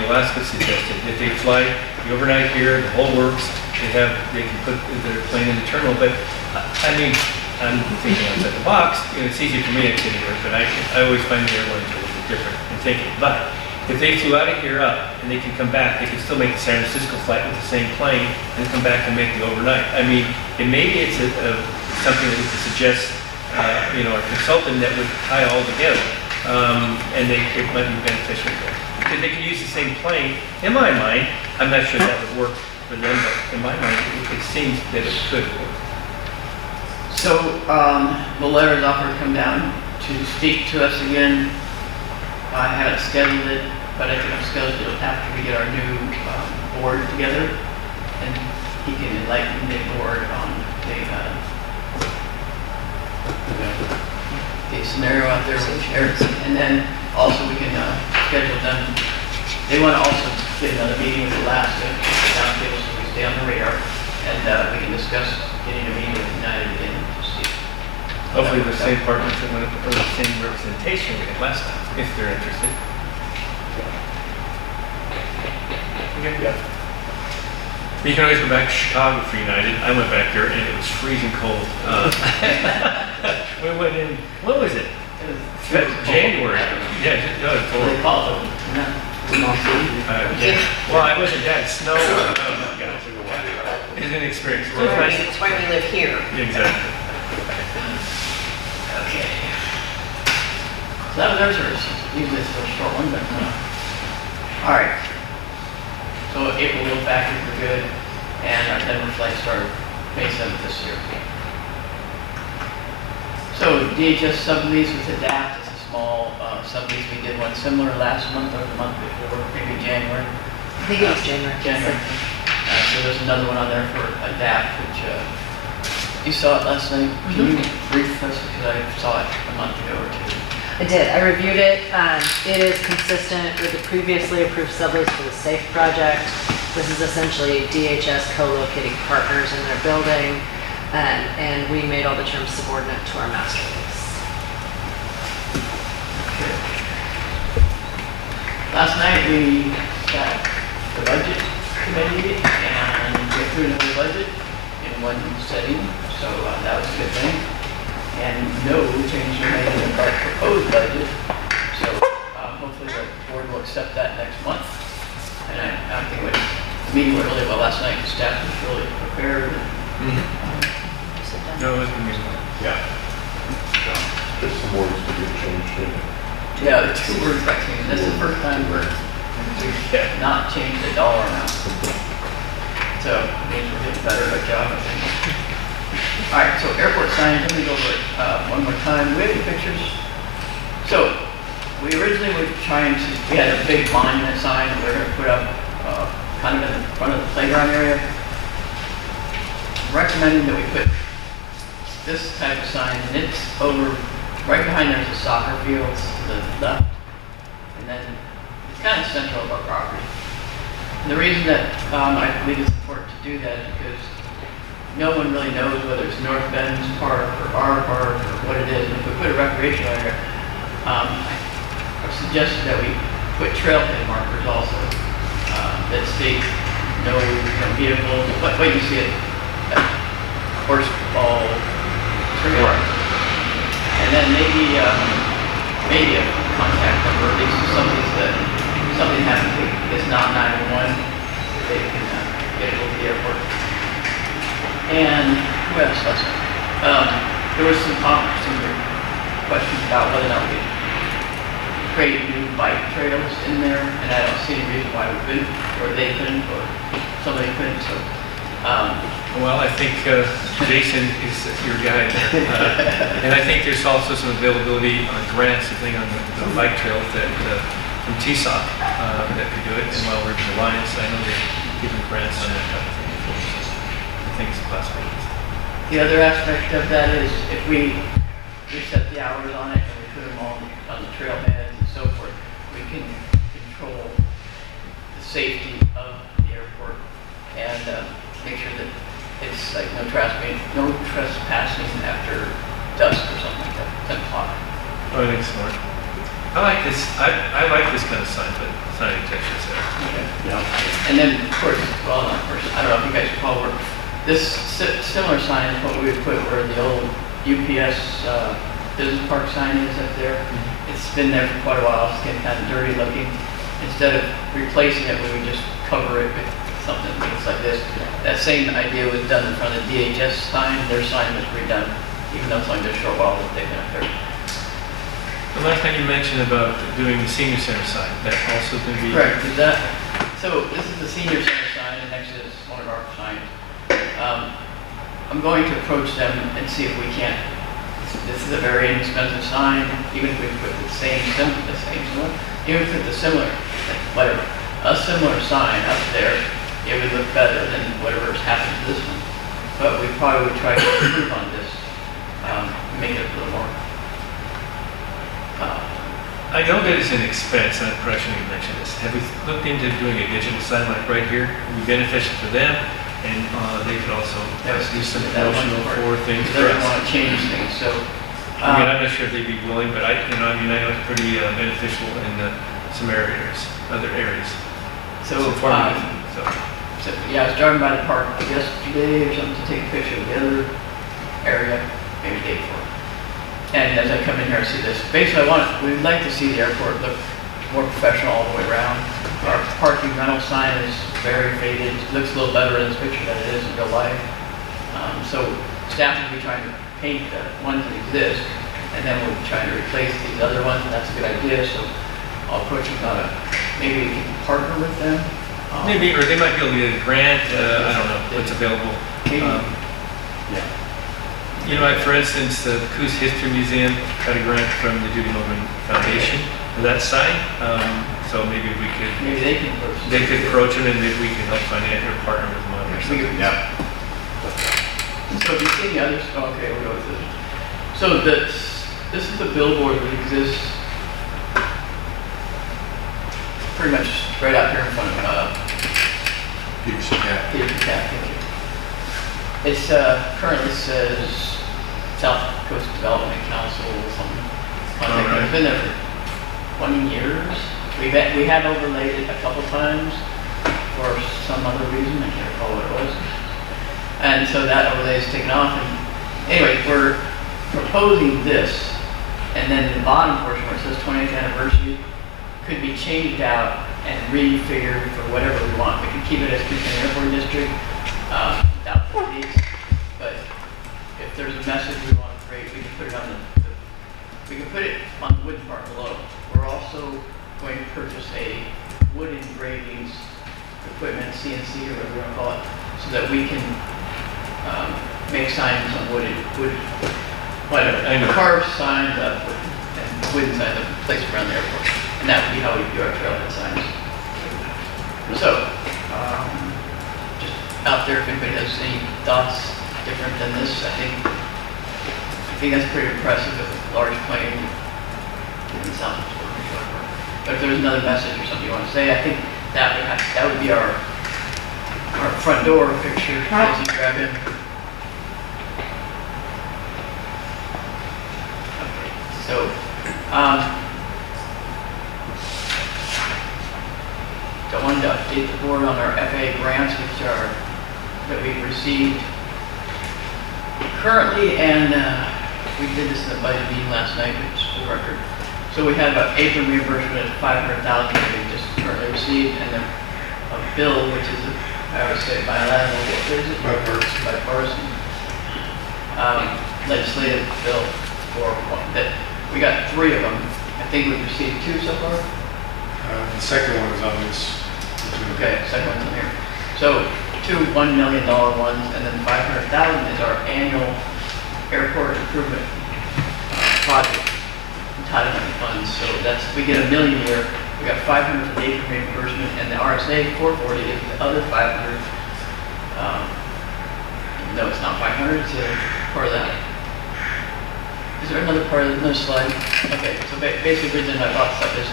Alaska suggested. If they fly the overnight here, the whole works, they can put their plane in the terminal. But I mean, I'm thinking outside the box. You know, it's easy for me to say work, but I always find the airlines a little bit different in thinking. But if they flew out of here up and they can come back, they can still make the San Francisco flight with the same plane and come back and make the overnight. I mean, and maybe it's something that we could suggest, a consultant that would tie all together. And it might be beneficial for them. Because they can use the same plane. In my mind, I'm not sure that would work for them, but in my mind, it seems that it could work. So, Valera's offered to come down to speak to us again. I haven't scheduled it, but I think I'm scheduled it after we get our new board together. And he can enlighten the board on the scenario out there with shares. And then also we can schedule them. They want to also get another meeting with Alaska, downfield, so we stay on the radar. And we can discuss getting a meeting with United again to see. Hopefully the same partners that went up, or the same representation we had last time, if they're interested. Okay. Yeah. You can always go back to Chicago for United. I went back there and it was freezing cold. We went in, what was it? January. Yeah, no, it's What do they horrible. call it? Yeah. Well, I wasn't that snow. Oh my gosh. It's an experience. It was nice. That's why we live here. Exactly. Okay. So that was our service. Usually it's a short one, but all right. So April load factors were good, and our Denver flight started May 7th this year. So DHS sublease with ADAPT is a small sublease. We did one similar last month or the month before, maybe January. I think it was January. January. So there's another one on there for ADAPT, which you saw it last night. Can you brief us, because I saw it a month ago or two? I did. I reviewed it. It is consistent with the previously approved sublease for the SAFE project. This is essentially DHS co-locating partners in their building, and we made all the terms subordinate to our master lease. Okay. Last night we got the budget committee and we approved the budget in one setting, so that was a good thing. And no change were made in our proposed budget, so hopefully the board will accept that next month. And I think the meeting went really well last night, the staff was really prepared. No, it was amusing. Yeah. There's some words to get changed in it. Yeah, the two words got changed. This is the first time we've not changed the dollar amount. So it means we're getting better at our job, I think. All right, so airport signage, let me go over it one more time. We have the pictures. So we originally were we had a big monument sign that we were going to put up kind of in front of the playground area. Recommending that we put this type of sign, and it's over, right behind there's a soccer field to the left, and then it's kind of central of our property. And the reason that I believe it's important to do that is because no one really knows whether it's North Bend's park or our park or what it is. And if we put a recreational area, I've suggested that we put trailhead markers also that state no, vehicles, what you see at horse ball trail. And then maybe a contact number, at least something happens, it's not 911, they can get it to the airport. And what else was it? There was some questions about whether or not we create new bike trails in there, and I don't see any reason why we couldn't, or they couldn't, or somebody couldn't, so. Well, I think Jason is your guy there. And I think there's also some availability on grants, I think on the bike trails that, from TSOC, that could do it. And while we're in Alliance, I know they're giving grants on that kind of thing. I think it's a possibility. The other aspect of that is if we set the hours on it and we put them on the trailheads and so forth, we can control the safety of the airport and make sure that it's like no trespassing after dusk or something like that, 10 o'clock. Oh, I think it's smart. I like this. I like this kind of signage, I should say. Okay. Yeah. And then, of course, well, not of course, I don't know if you guys recall where this similar sign is what we would put where the old UPS business park sign is up there. Mm-hmm. It's been there for quite a while. It's getting kind of dirty looking. Instead of replacing it, we would just cover it with something that looks like this. That same idea was done in front of the DHS sign. Their sign was redone, even though it's only just a short while that they've been up there. The last time you mentioned about doing the senior center sign, that also can be. Correct. Is that, so this is the senior center sign, and next is one of our signs. I'm going to approach them and see if we can't. This is a very inexpensive sign, even if we put the same symbol, even if we put the similar, whatever, a similar sign up there, it would look better than whatever's happened to this one. But we probably would try to improve on this, make it a little more. I know that it's an expense, and I'm probably shouldn't have mentioned this. Have we looked into doing a digital sign like right here? It would be beneficial for them, and they could also do some promotional for things They for don't us. want to change things, so. I mean, I'm not sure if they'd be willing, but I know it's pretty beneficial in some areas, other areas. So, It's informative, so. So, yeah, I was driving by the park yesterday or something to take a picture of the other area, maybe the day before. And as I come in here, I see this. Basically, we'd like to see the airport look more professional all the way around. Our parking rental sign is very faded. It looks a little better in this picture than it is in real life. So staff will be trying to paint the ones that exist, and then we'll be trying to replace these other ones, and that's a good idea. So I'll approach them about it. Maybe we can partner with them. Maybe, or they might be able to get a grant, I don't know, what's available. You know, for instance, the Coos History Museum got a grant from the Judy Logan Foundation for that sign. So maybe we could. Maybe they can approach them. They could approach them, and maybe we can help finance or partner with them on it or something. Yeah. So if you see the others, okay, we'll go with this. So this is the billboard that exists pretty much right out here in front of Peterson Cat. Peterson Cat. It's currently says South Coast Development Council or something. Alright. It's been there for 20 years. We have overlaid it a couple times for some other reason. I can't recall what it was. And so that overlay is taken off. And anyway, we're proposing this, and then the bottom portion where it says 20th anniversary could be changed out and refigured for whatever we want. We can keep it as Kingston Airport District without the police. But if there's a message we want to create, we can put it on we can put it on the wooden part below. We're also going to purchase a wood engravings equipment, CNC or whatever you want to call it, so that we can make signs on whatever, carved signs up and wooden signs up placed around the airport. And that would be how we do our trailhead signs. So, just out there, if anybody has any thoughts different than this, I think that's pretty impressive with a large plane in the south. But if there's another message or something you want to say, I think that would be our front door picture as you grab in. Okay, so don't want wanted to update the board on our FAA grants, that we've received currently, and we did this in the budget meeting last night, which is for the record. So we have an apron reimbursement of $500,000 that we just currently received, and then a bill, which is, I would say, bilateral, what is it? Bipartisan. Legislative bill that, we got 3 of them. I think we've received 2 so far. The second one is on this. Okay, second one's in here. So 2 $1 million ones, and then 500,000 is our annual airport improvement project entitlement funds. So that's, we get $1 million here. We got 500 for the apron reimbursement, and the RSA 440 is the other 500. No, it's not 500, it's part of that. Is there another part of another slide? Okay, so basically, reason I brought this up is,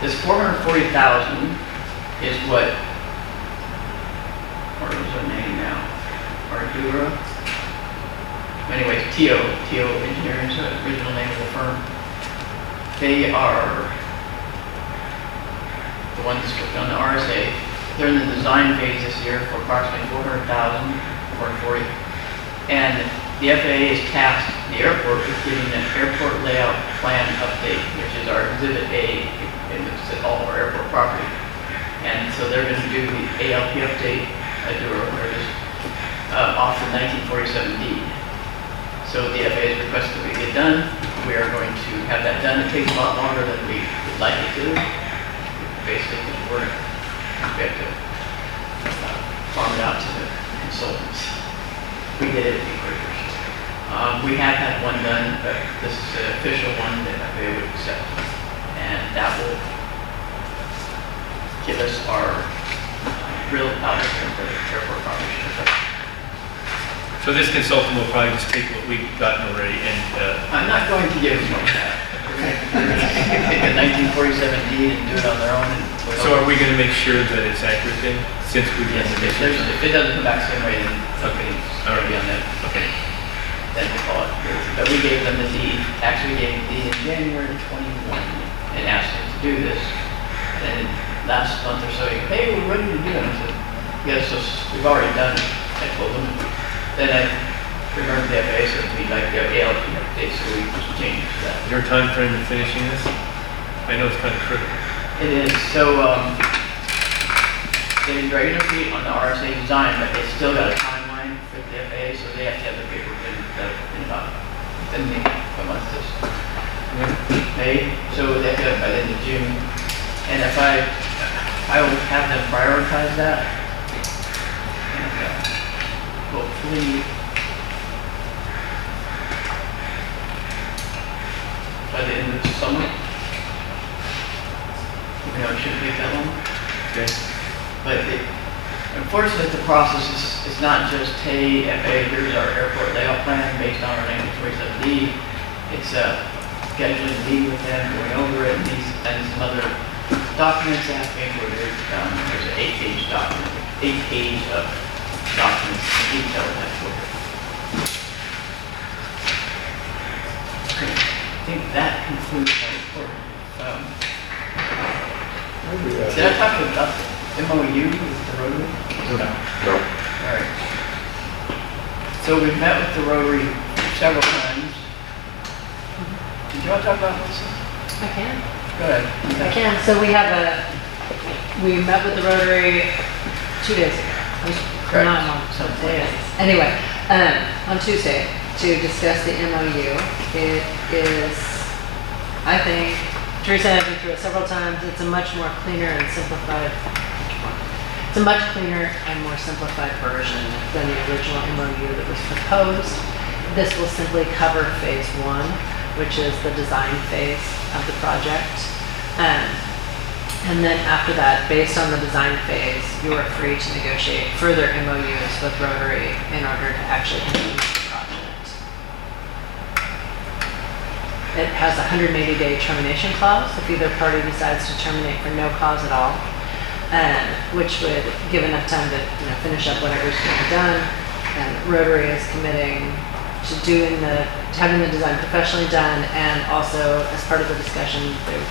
this 440,000 is what is our name now? Ardura. Anyways, TO Engineering is the original name of the firm. They are the ones working on the RSA. They're in the design phase this year for approximately 400,000, 440. And the FAA is tasked the airport with giving an airport layout plan update, which is our Exhibit A, and it's at all of our airport property. And so they're going to do the ALP update, where it is, off the 1947 deed. So the FAA has requested that we get done. We are going to have that done. It takes a lot longer than we would like it to. Basically, we have to farm it out to the consultants. We did it quicker. We have had one done, but this is the official one that FAA would accept. And that will give us our real outlook for the airport property. So this consultant will probably just take what we've gotten already and, I'm not going to give them that. They're going to take a 1947 deed and do it on their own. so are we gonna make sure that it's accurate then, since we've Yes, done the if it doesn't come back the same way, then Okay. it's going to be on them. Okay. Then we call it. But we gave them the deed, actually gave the deed in January 21 and asked them to do this. And last month or so, hey, we're ready to do it. I said, yes, so we've already done it. I told them. Then I remembered the FAA said we'd like the ALP update, so we just changed that. Is there a time frame in finishing this? I know it's kind of critical. It is, so, they've been dragging their feet on the RSA design, but they still got a timeline for the FAA, so they have to have the paperwork in about, then they, what month is this? May, so they have to have it by the end of June. And if I will have them prioritize that. And, hopefully, by the end of the summer. You know, it shouldn't take that long. Okay. But unfortunately, the process is not just, hey, FAA, here's our airport layout plan based on our 1947D. It's scheduling a meeting with them, going over it, and some other documents that have to be included. There's an 8-page document, 8 page of documents in detail that have to go. Okay, I think that concludes my report. Did I talk about the MOU with the Rotary? No. All right. So we've met with the Rotary several times. Did you want to talk about this? I can. Go ahead. I can. So we met with the Rotary 2 days ago. Correct. Not a month, so days. Anyway, on Tuesday to discuss the MOU. It is, I think, Teresa and I have been through it several times. It's a much more cleaner and simplified, it's a much cleaner and more simplified version than the original MOU that was proposed. This will simply cover phase 1, which is the design phase of the project. And then after that, based on the design phase, you are free to negotiate further MOUs with Rotary in order to actually implement the project. It has a 180-day termination clause if either party decides to terminate for no cause at all, which would give enough time to finish up whatever's to be done. And Rotary is committing having the design professionally done, and also as part of the discussion, there was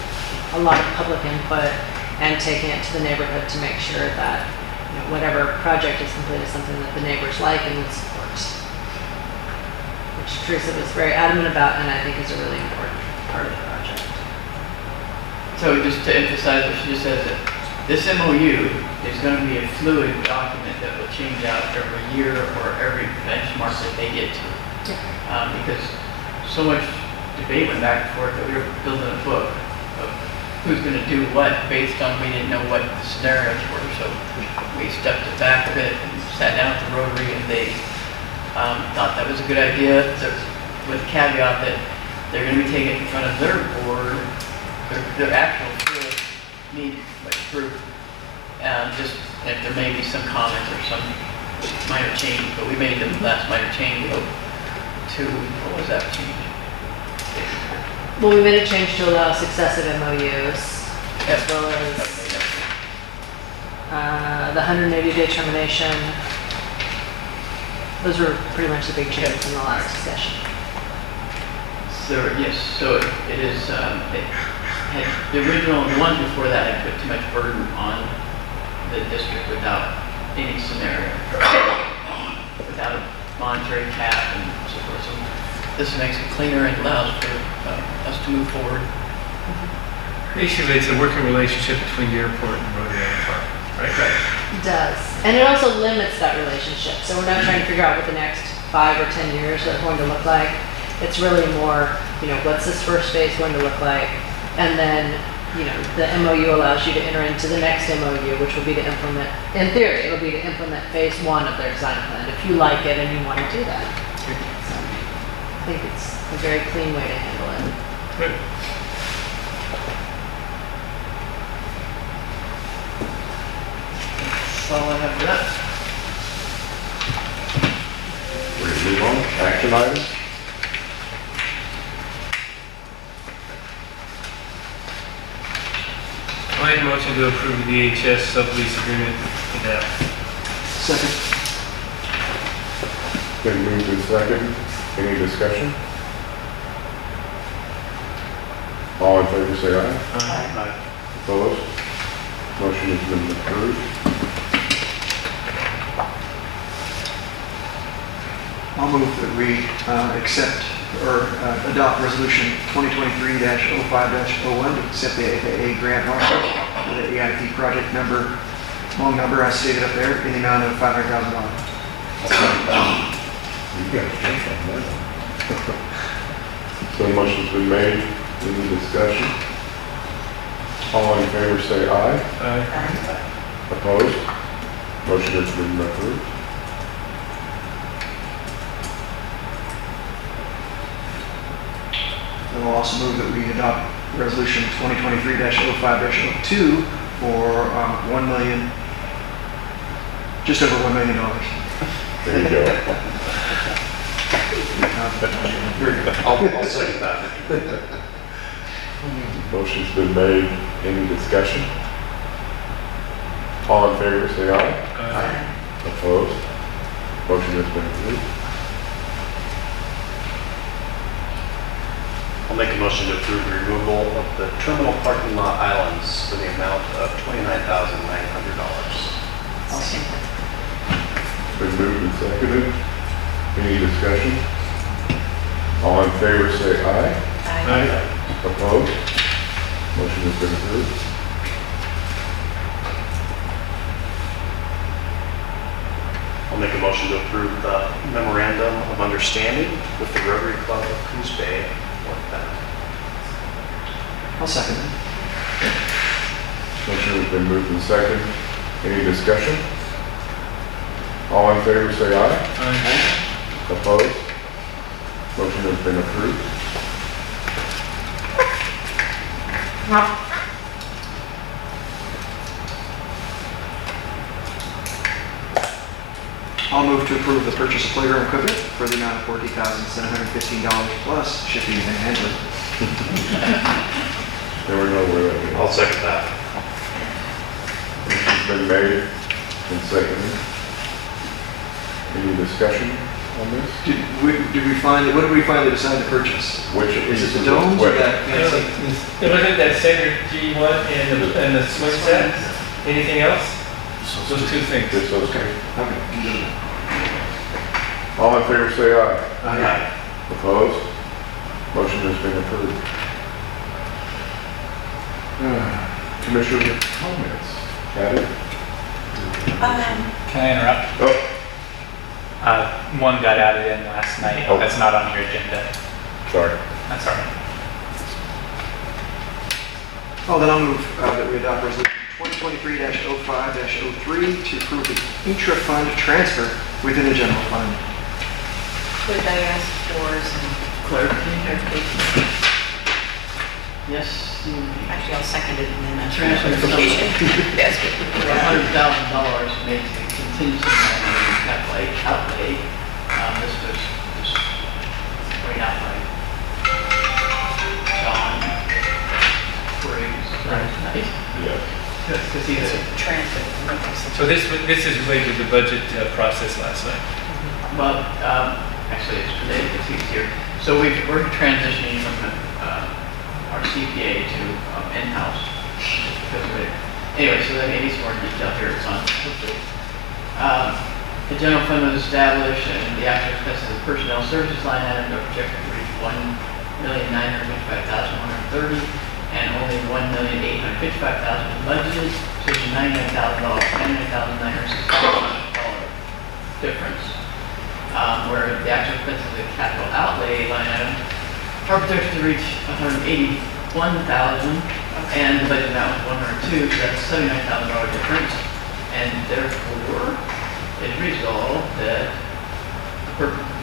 a lot of public input and taking it to the neighborhood to make sure that, you know, whatever project is completed is something that the neighbors like and would support. Which Teresa was very adamant about, and I think is a really important part of the project. So just to emphasize what she just said, that this MOU is going to be a fluid document that will change out every year or every benchmark that they get to. Because so much debate went back and forth that we were building a book of who's going to do what based on we didn't know what the scenarios were. So we stepped it back a bit and sat down at the Rotary, and they thought that was a good idea, with the caveat that they're going to be taking it in front of their board, their actual field need group, just if there may be some comments or some minor change, but we made the last minor change to, what was that change? Well, we made a change to allow successive MOUs, as well as the 180-day termination. Those were pretty much the big changes in the last discussion. So, yes, so it is, the original, the one before that had put too much burden on the district without any scenario, without a monetary cap and so forth. So this makes it cleaner and allows for us to move forward. Basically, it's a working relationship between the airport and Rotary Island Park, right? Right. It does. And it also limits that relationship. So we're not trying to figure out what the next 5 or 10 years are going to look like. It's really more, you know, what's this first phase going to look like? And then, you know, the MOU allows you to enter into the next MOU, which will be to implement, in theory, it'll be to implement phase 1 of their design plan, if you like it and you want to do that. So I think it's a very clean way to handle it. Good. That's all I have for that. We're going to move on, action items. I make a motion to approve the DHS sublease agreement with that. Second. Been moved in second. Any discussion? All in favor say aye. Aye. Opposed? Motion has been approved. I'll move that we accept or adopt resolution 2023-05-01 to accept the FAA grant offer for the AIP project number, long number as stated up there, in the amount of $500,000. So the motion's been made. Any discussion? All in favor say aye. Aye. Opposed? Motion has been approved. And we'll also move that we adopt resolution 2023-05-02 for just over $1 million. There you go. I'll second that. Motion's been made. Any discussion? All in favor say aye. Aye. Opposed? Motion has been approved. I'll make a motion to approve the removal of the terminal parking lot islands for the amount of $29,900. I'll second. Been moved and seconded. Any discussion? All in favor say aye. Aye. Opposed? Motion has been approved. I'll make a motion to approve the memorandum of understanding with the Rotary Club of Coos Bay. I'll second it. Motion has been moved and seconded. Any discussion? All in favor say aye. Aye. Opposed? Motion has been approved. I'll move to approve the purchase of playground equipment for the amount of $40,715 plus shipping and handling. Never know where that is. I'll second that. Motion's been made and seconded. Any discussion? on this? Did we finally decide to purchase? Which Is it the pieces? domes or Which? that fancy? It wasn't that standard G1 and the swing set? Anything else? Those two things. Just those two. Okay, I'm good with that. All in favor, say aye. Aye. Opposed? Motion has been approved. Commissioner comments. Patty? Can I interrupt? Oh, One got added in last night. Oh. That's not on your agenda. sorry. That's all right. Oh, then I'll move that we adopt resolution 2023-05-03 to approve the intra-fund transfer within the general fund. Could I ask for some clarification? Yes, the Actually, I'll second it and then ask for Transfer. clarification. Yes. $100,000 made to contingency line capital outlay. This was just pointed out by John Briggs last night. Yes. Because he's a Transfer. So this is related to the budget process last night. Well, actually, it's related because he's here. So we're transitioning from our CPA to in-house. Because of it. Anyway, so that maybe some more detail here. It's on. The general fund was established, and the actual expenses of the personnel services line item are projected to reach $1,955,130, and only $1,855,000 budgeted, so it's a $99,965 difference. Where the actual expenses of the capital outlay line item are projected to reach $181,000, and the budget amount was $102, so that's a $79,000 difference. And therefore, it resolved that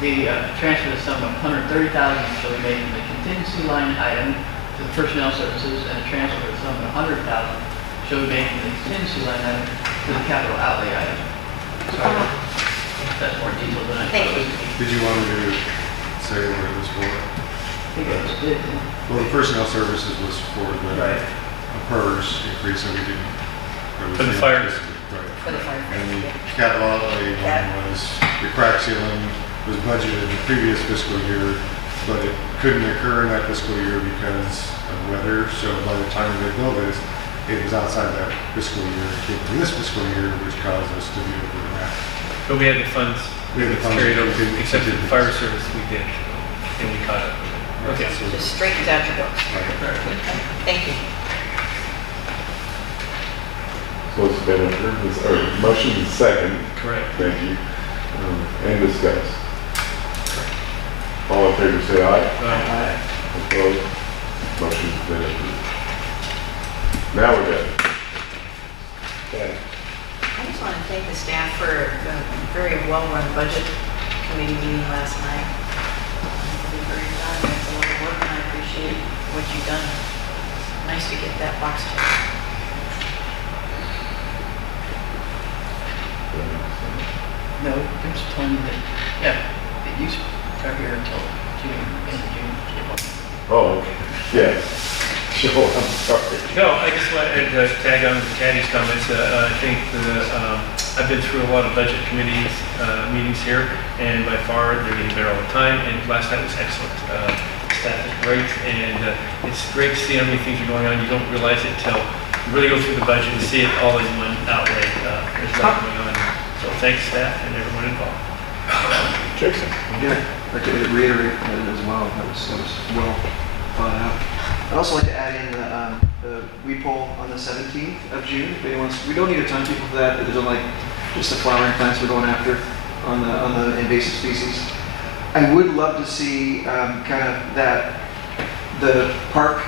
the transfer the sum of $130,000 shall be made from the contingency line item to the personnel services, and a transfer of the sum of $100,000 shall be made from the contingency line item to the capital outlay item. Sorry, that's more detailed than I thought it would be. Did you want me to say what it was for? I think I just did. Well, the personnel services was for the Right. PERS increase that we didn't. For the fire. Right. For the fire. And the capital outlay one was, the crack ceiling was budgeted in the previous fiscal year, but it couldn't occur in that fiscal year because of weather. So by the time they built it, it was outside that fiscal year. It came in this fiscal year, which caused us to be over the map. But we had the funds. We had the funds. Carried over, We did- except for we the did. fire service we did, and we caught up. Okay. So- Just straightens out your books. Thank you. So it's been approved, or motion is second. Correct. Thank you. And discuss. All in favor, say aye. Opposed? Motion's been approved. Now we're good. Okay. I just want to thank the staff for a very well-run budget committee meeting last night. It's very done. It's a lot of work, and I appreciate what you've done. Nice to get that box checked. No, I'm just telling you that, yeah, that you are here until June, end of June. Oh, okay. Yes. Sure, I'm sorry. No, I just wanted to tag on to Patty's comments. I think I've been through a lot of budget committees, meetings here, and by far they're getting better all the time, and last night was excellent. Staff is great, and it's great to see how many things are going on. You don't realize it until you really go through the budget and see it all in one outlay. There's a lot going on. So thanks, staff, and everyone involved. Jason. Yeah, I'd like to reiterate that as well. That was well thought out. I'd also like to add in the weed poll on the 17th of June. If anyone wants, we don't need a ton of people for that. There's only just the flowering plants we're going after on the invasive species. I would love to see kind of that the park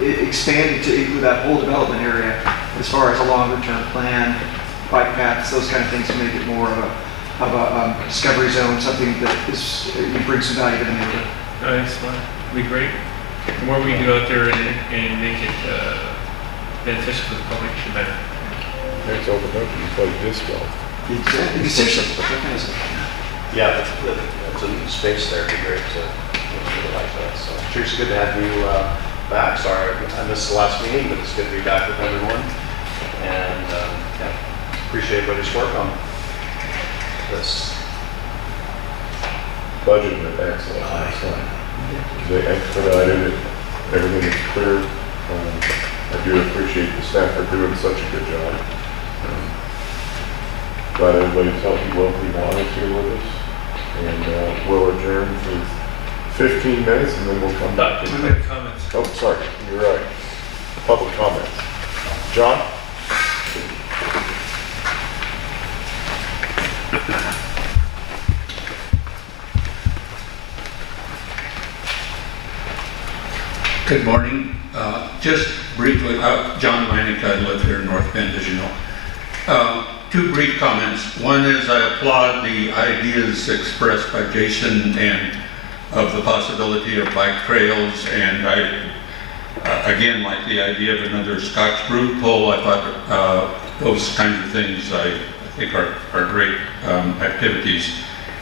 expanded to include that whole development area as far as a longer term plan, bike paths, those kind of things to make it more of a discovery zone, something that is brings some value to the neighborhood. Nice, well, it'll be great. The more we can do out there and make it beneficial for the public, the better. Next open up, you play disc golf. Exactly. Seriously, that kind of stuff. Yeah, it's a neat space there. It'd be great to really like that. So, Teresa, good to have you back. Sorry, I missed the last meeting, but it's good to be back with everyone. And yeah, appreciate everybody's work on this. budgeted it excellent last night. They expedited it, everything is clear. I do appreciate the staff for doing such a good job. Glad everybody's healthy, wealthy, wise here with us. And we'll adjourn for 15 minutes and then we'll come back. We have comments. Oh, sorry, you're right. Public comments. John? Good morning. Just briefly, John Leinig, I live here in North Bend, as you know. Two brief comments. One is I applaud the ideas expressed by Jason and of the possibility of bike trails, and I again like the idea of another Scotch brood pole. I thought those kinds of things I think are great activities,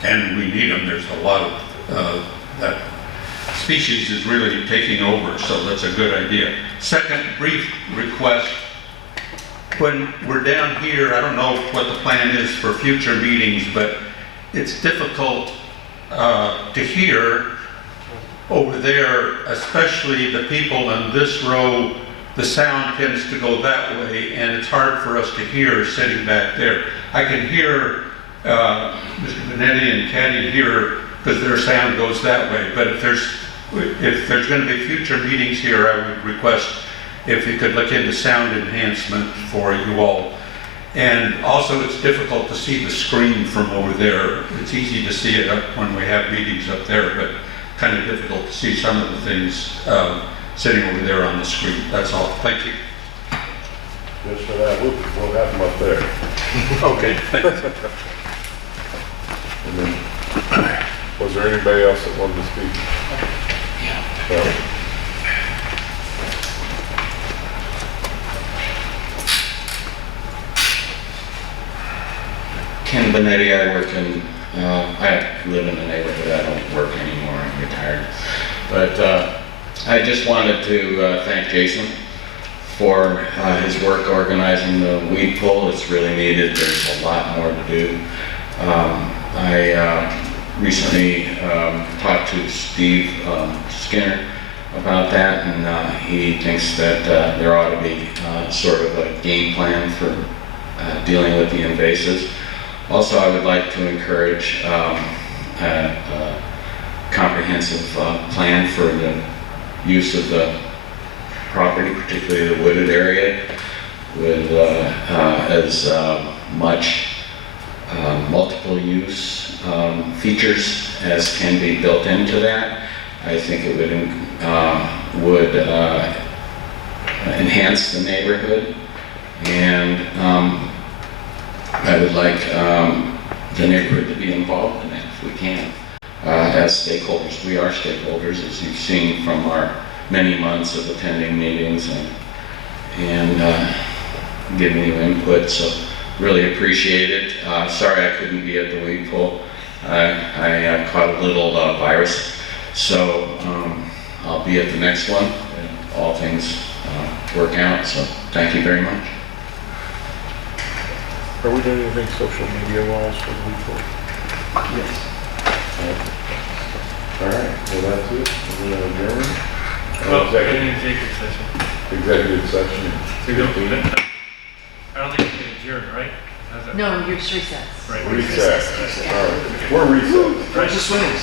and we need them. There's a lot of that species is really taking over, so that's a good idea. Second brief request, when we're down here, I don't know what the plan is for future meetings, but it's difficult to hear over there, especially the people on this row. The sound tends to go that way, and it's hard for us to hear sitting back there. I can hear Mr. Benetti and Caddy here because their sound goes that way, but if there's going to be future meetings here, I would request if you could look into sound enhancement for you all. And also, it's difficult to see the screen from over there. It's easy to see it up when we have meetings up there, but kind of difficult to see some of the things sitting over there on the screen. That's all. Thank you. Just for that, we'll have them up there. Okay, thanks. And then, was there anybody else that wanted to speak? Yeah. Ken Benetti, I work in, I live in the neighborhood, I don't work anymore, I'm retired. But I just wanted to thank Jason for his work organizing the weed pull. It's really needed, there's a lot more to do. I recently talked to Steve Skinner about that, and he thinks that there ought to be sort of a game plan for dealing with the invasives. Also, I would like to encourage a comprehensive plan for the use of the property, particularly the wooded area, with as much multiple use features as can be built into that. I think it would enhance the neighborhood, and I would like the neighborhood to be involved in that if we can. As stakeholders, we are stakeholders, as you've seen from our many months of attending meetings and giving you input, so really appreciate it. Sorry I couldn't be at the weed pull. I caught a little virus, so I'll be at the next one if all things work out, so thank you very much. Are we doing anything social media wise for the weed pull? Yes. All right, well, that's it. We're going to adjourn. Well, in executive session. Executive session. So we don't- I don't think we can adjourn, right? How's that? No, you're just recess. Right. Recess. All right, we're recessed. Right. Just swings.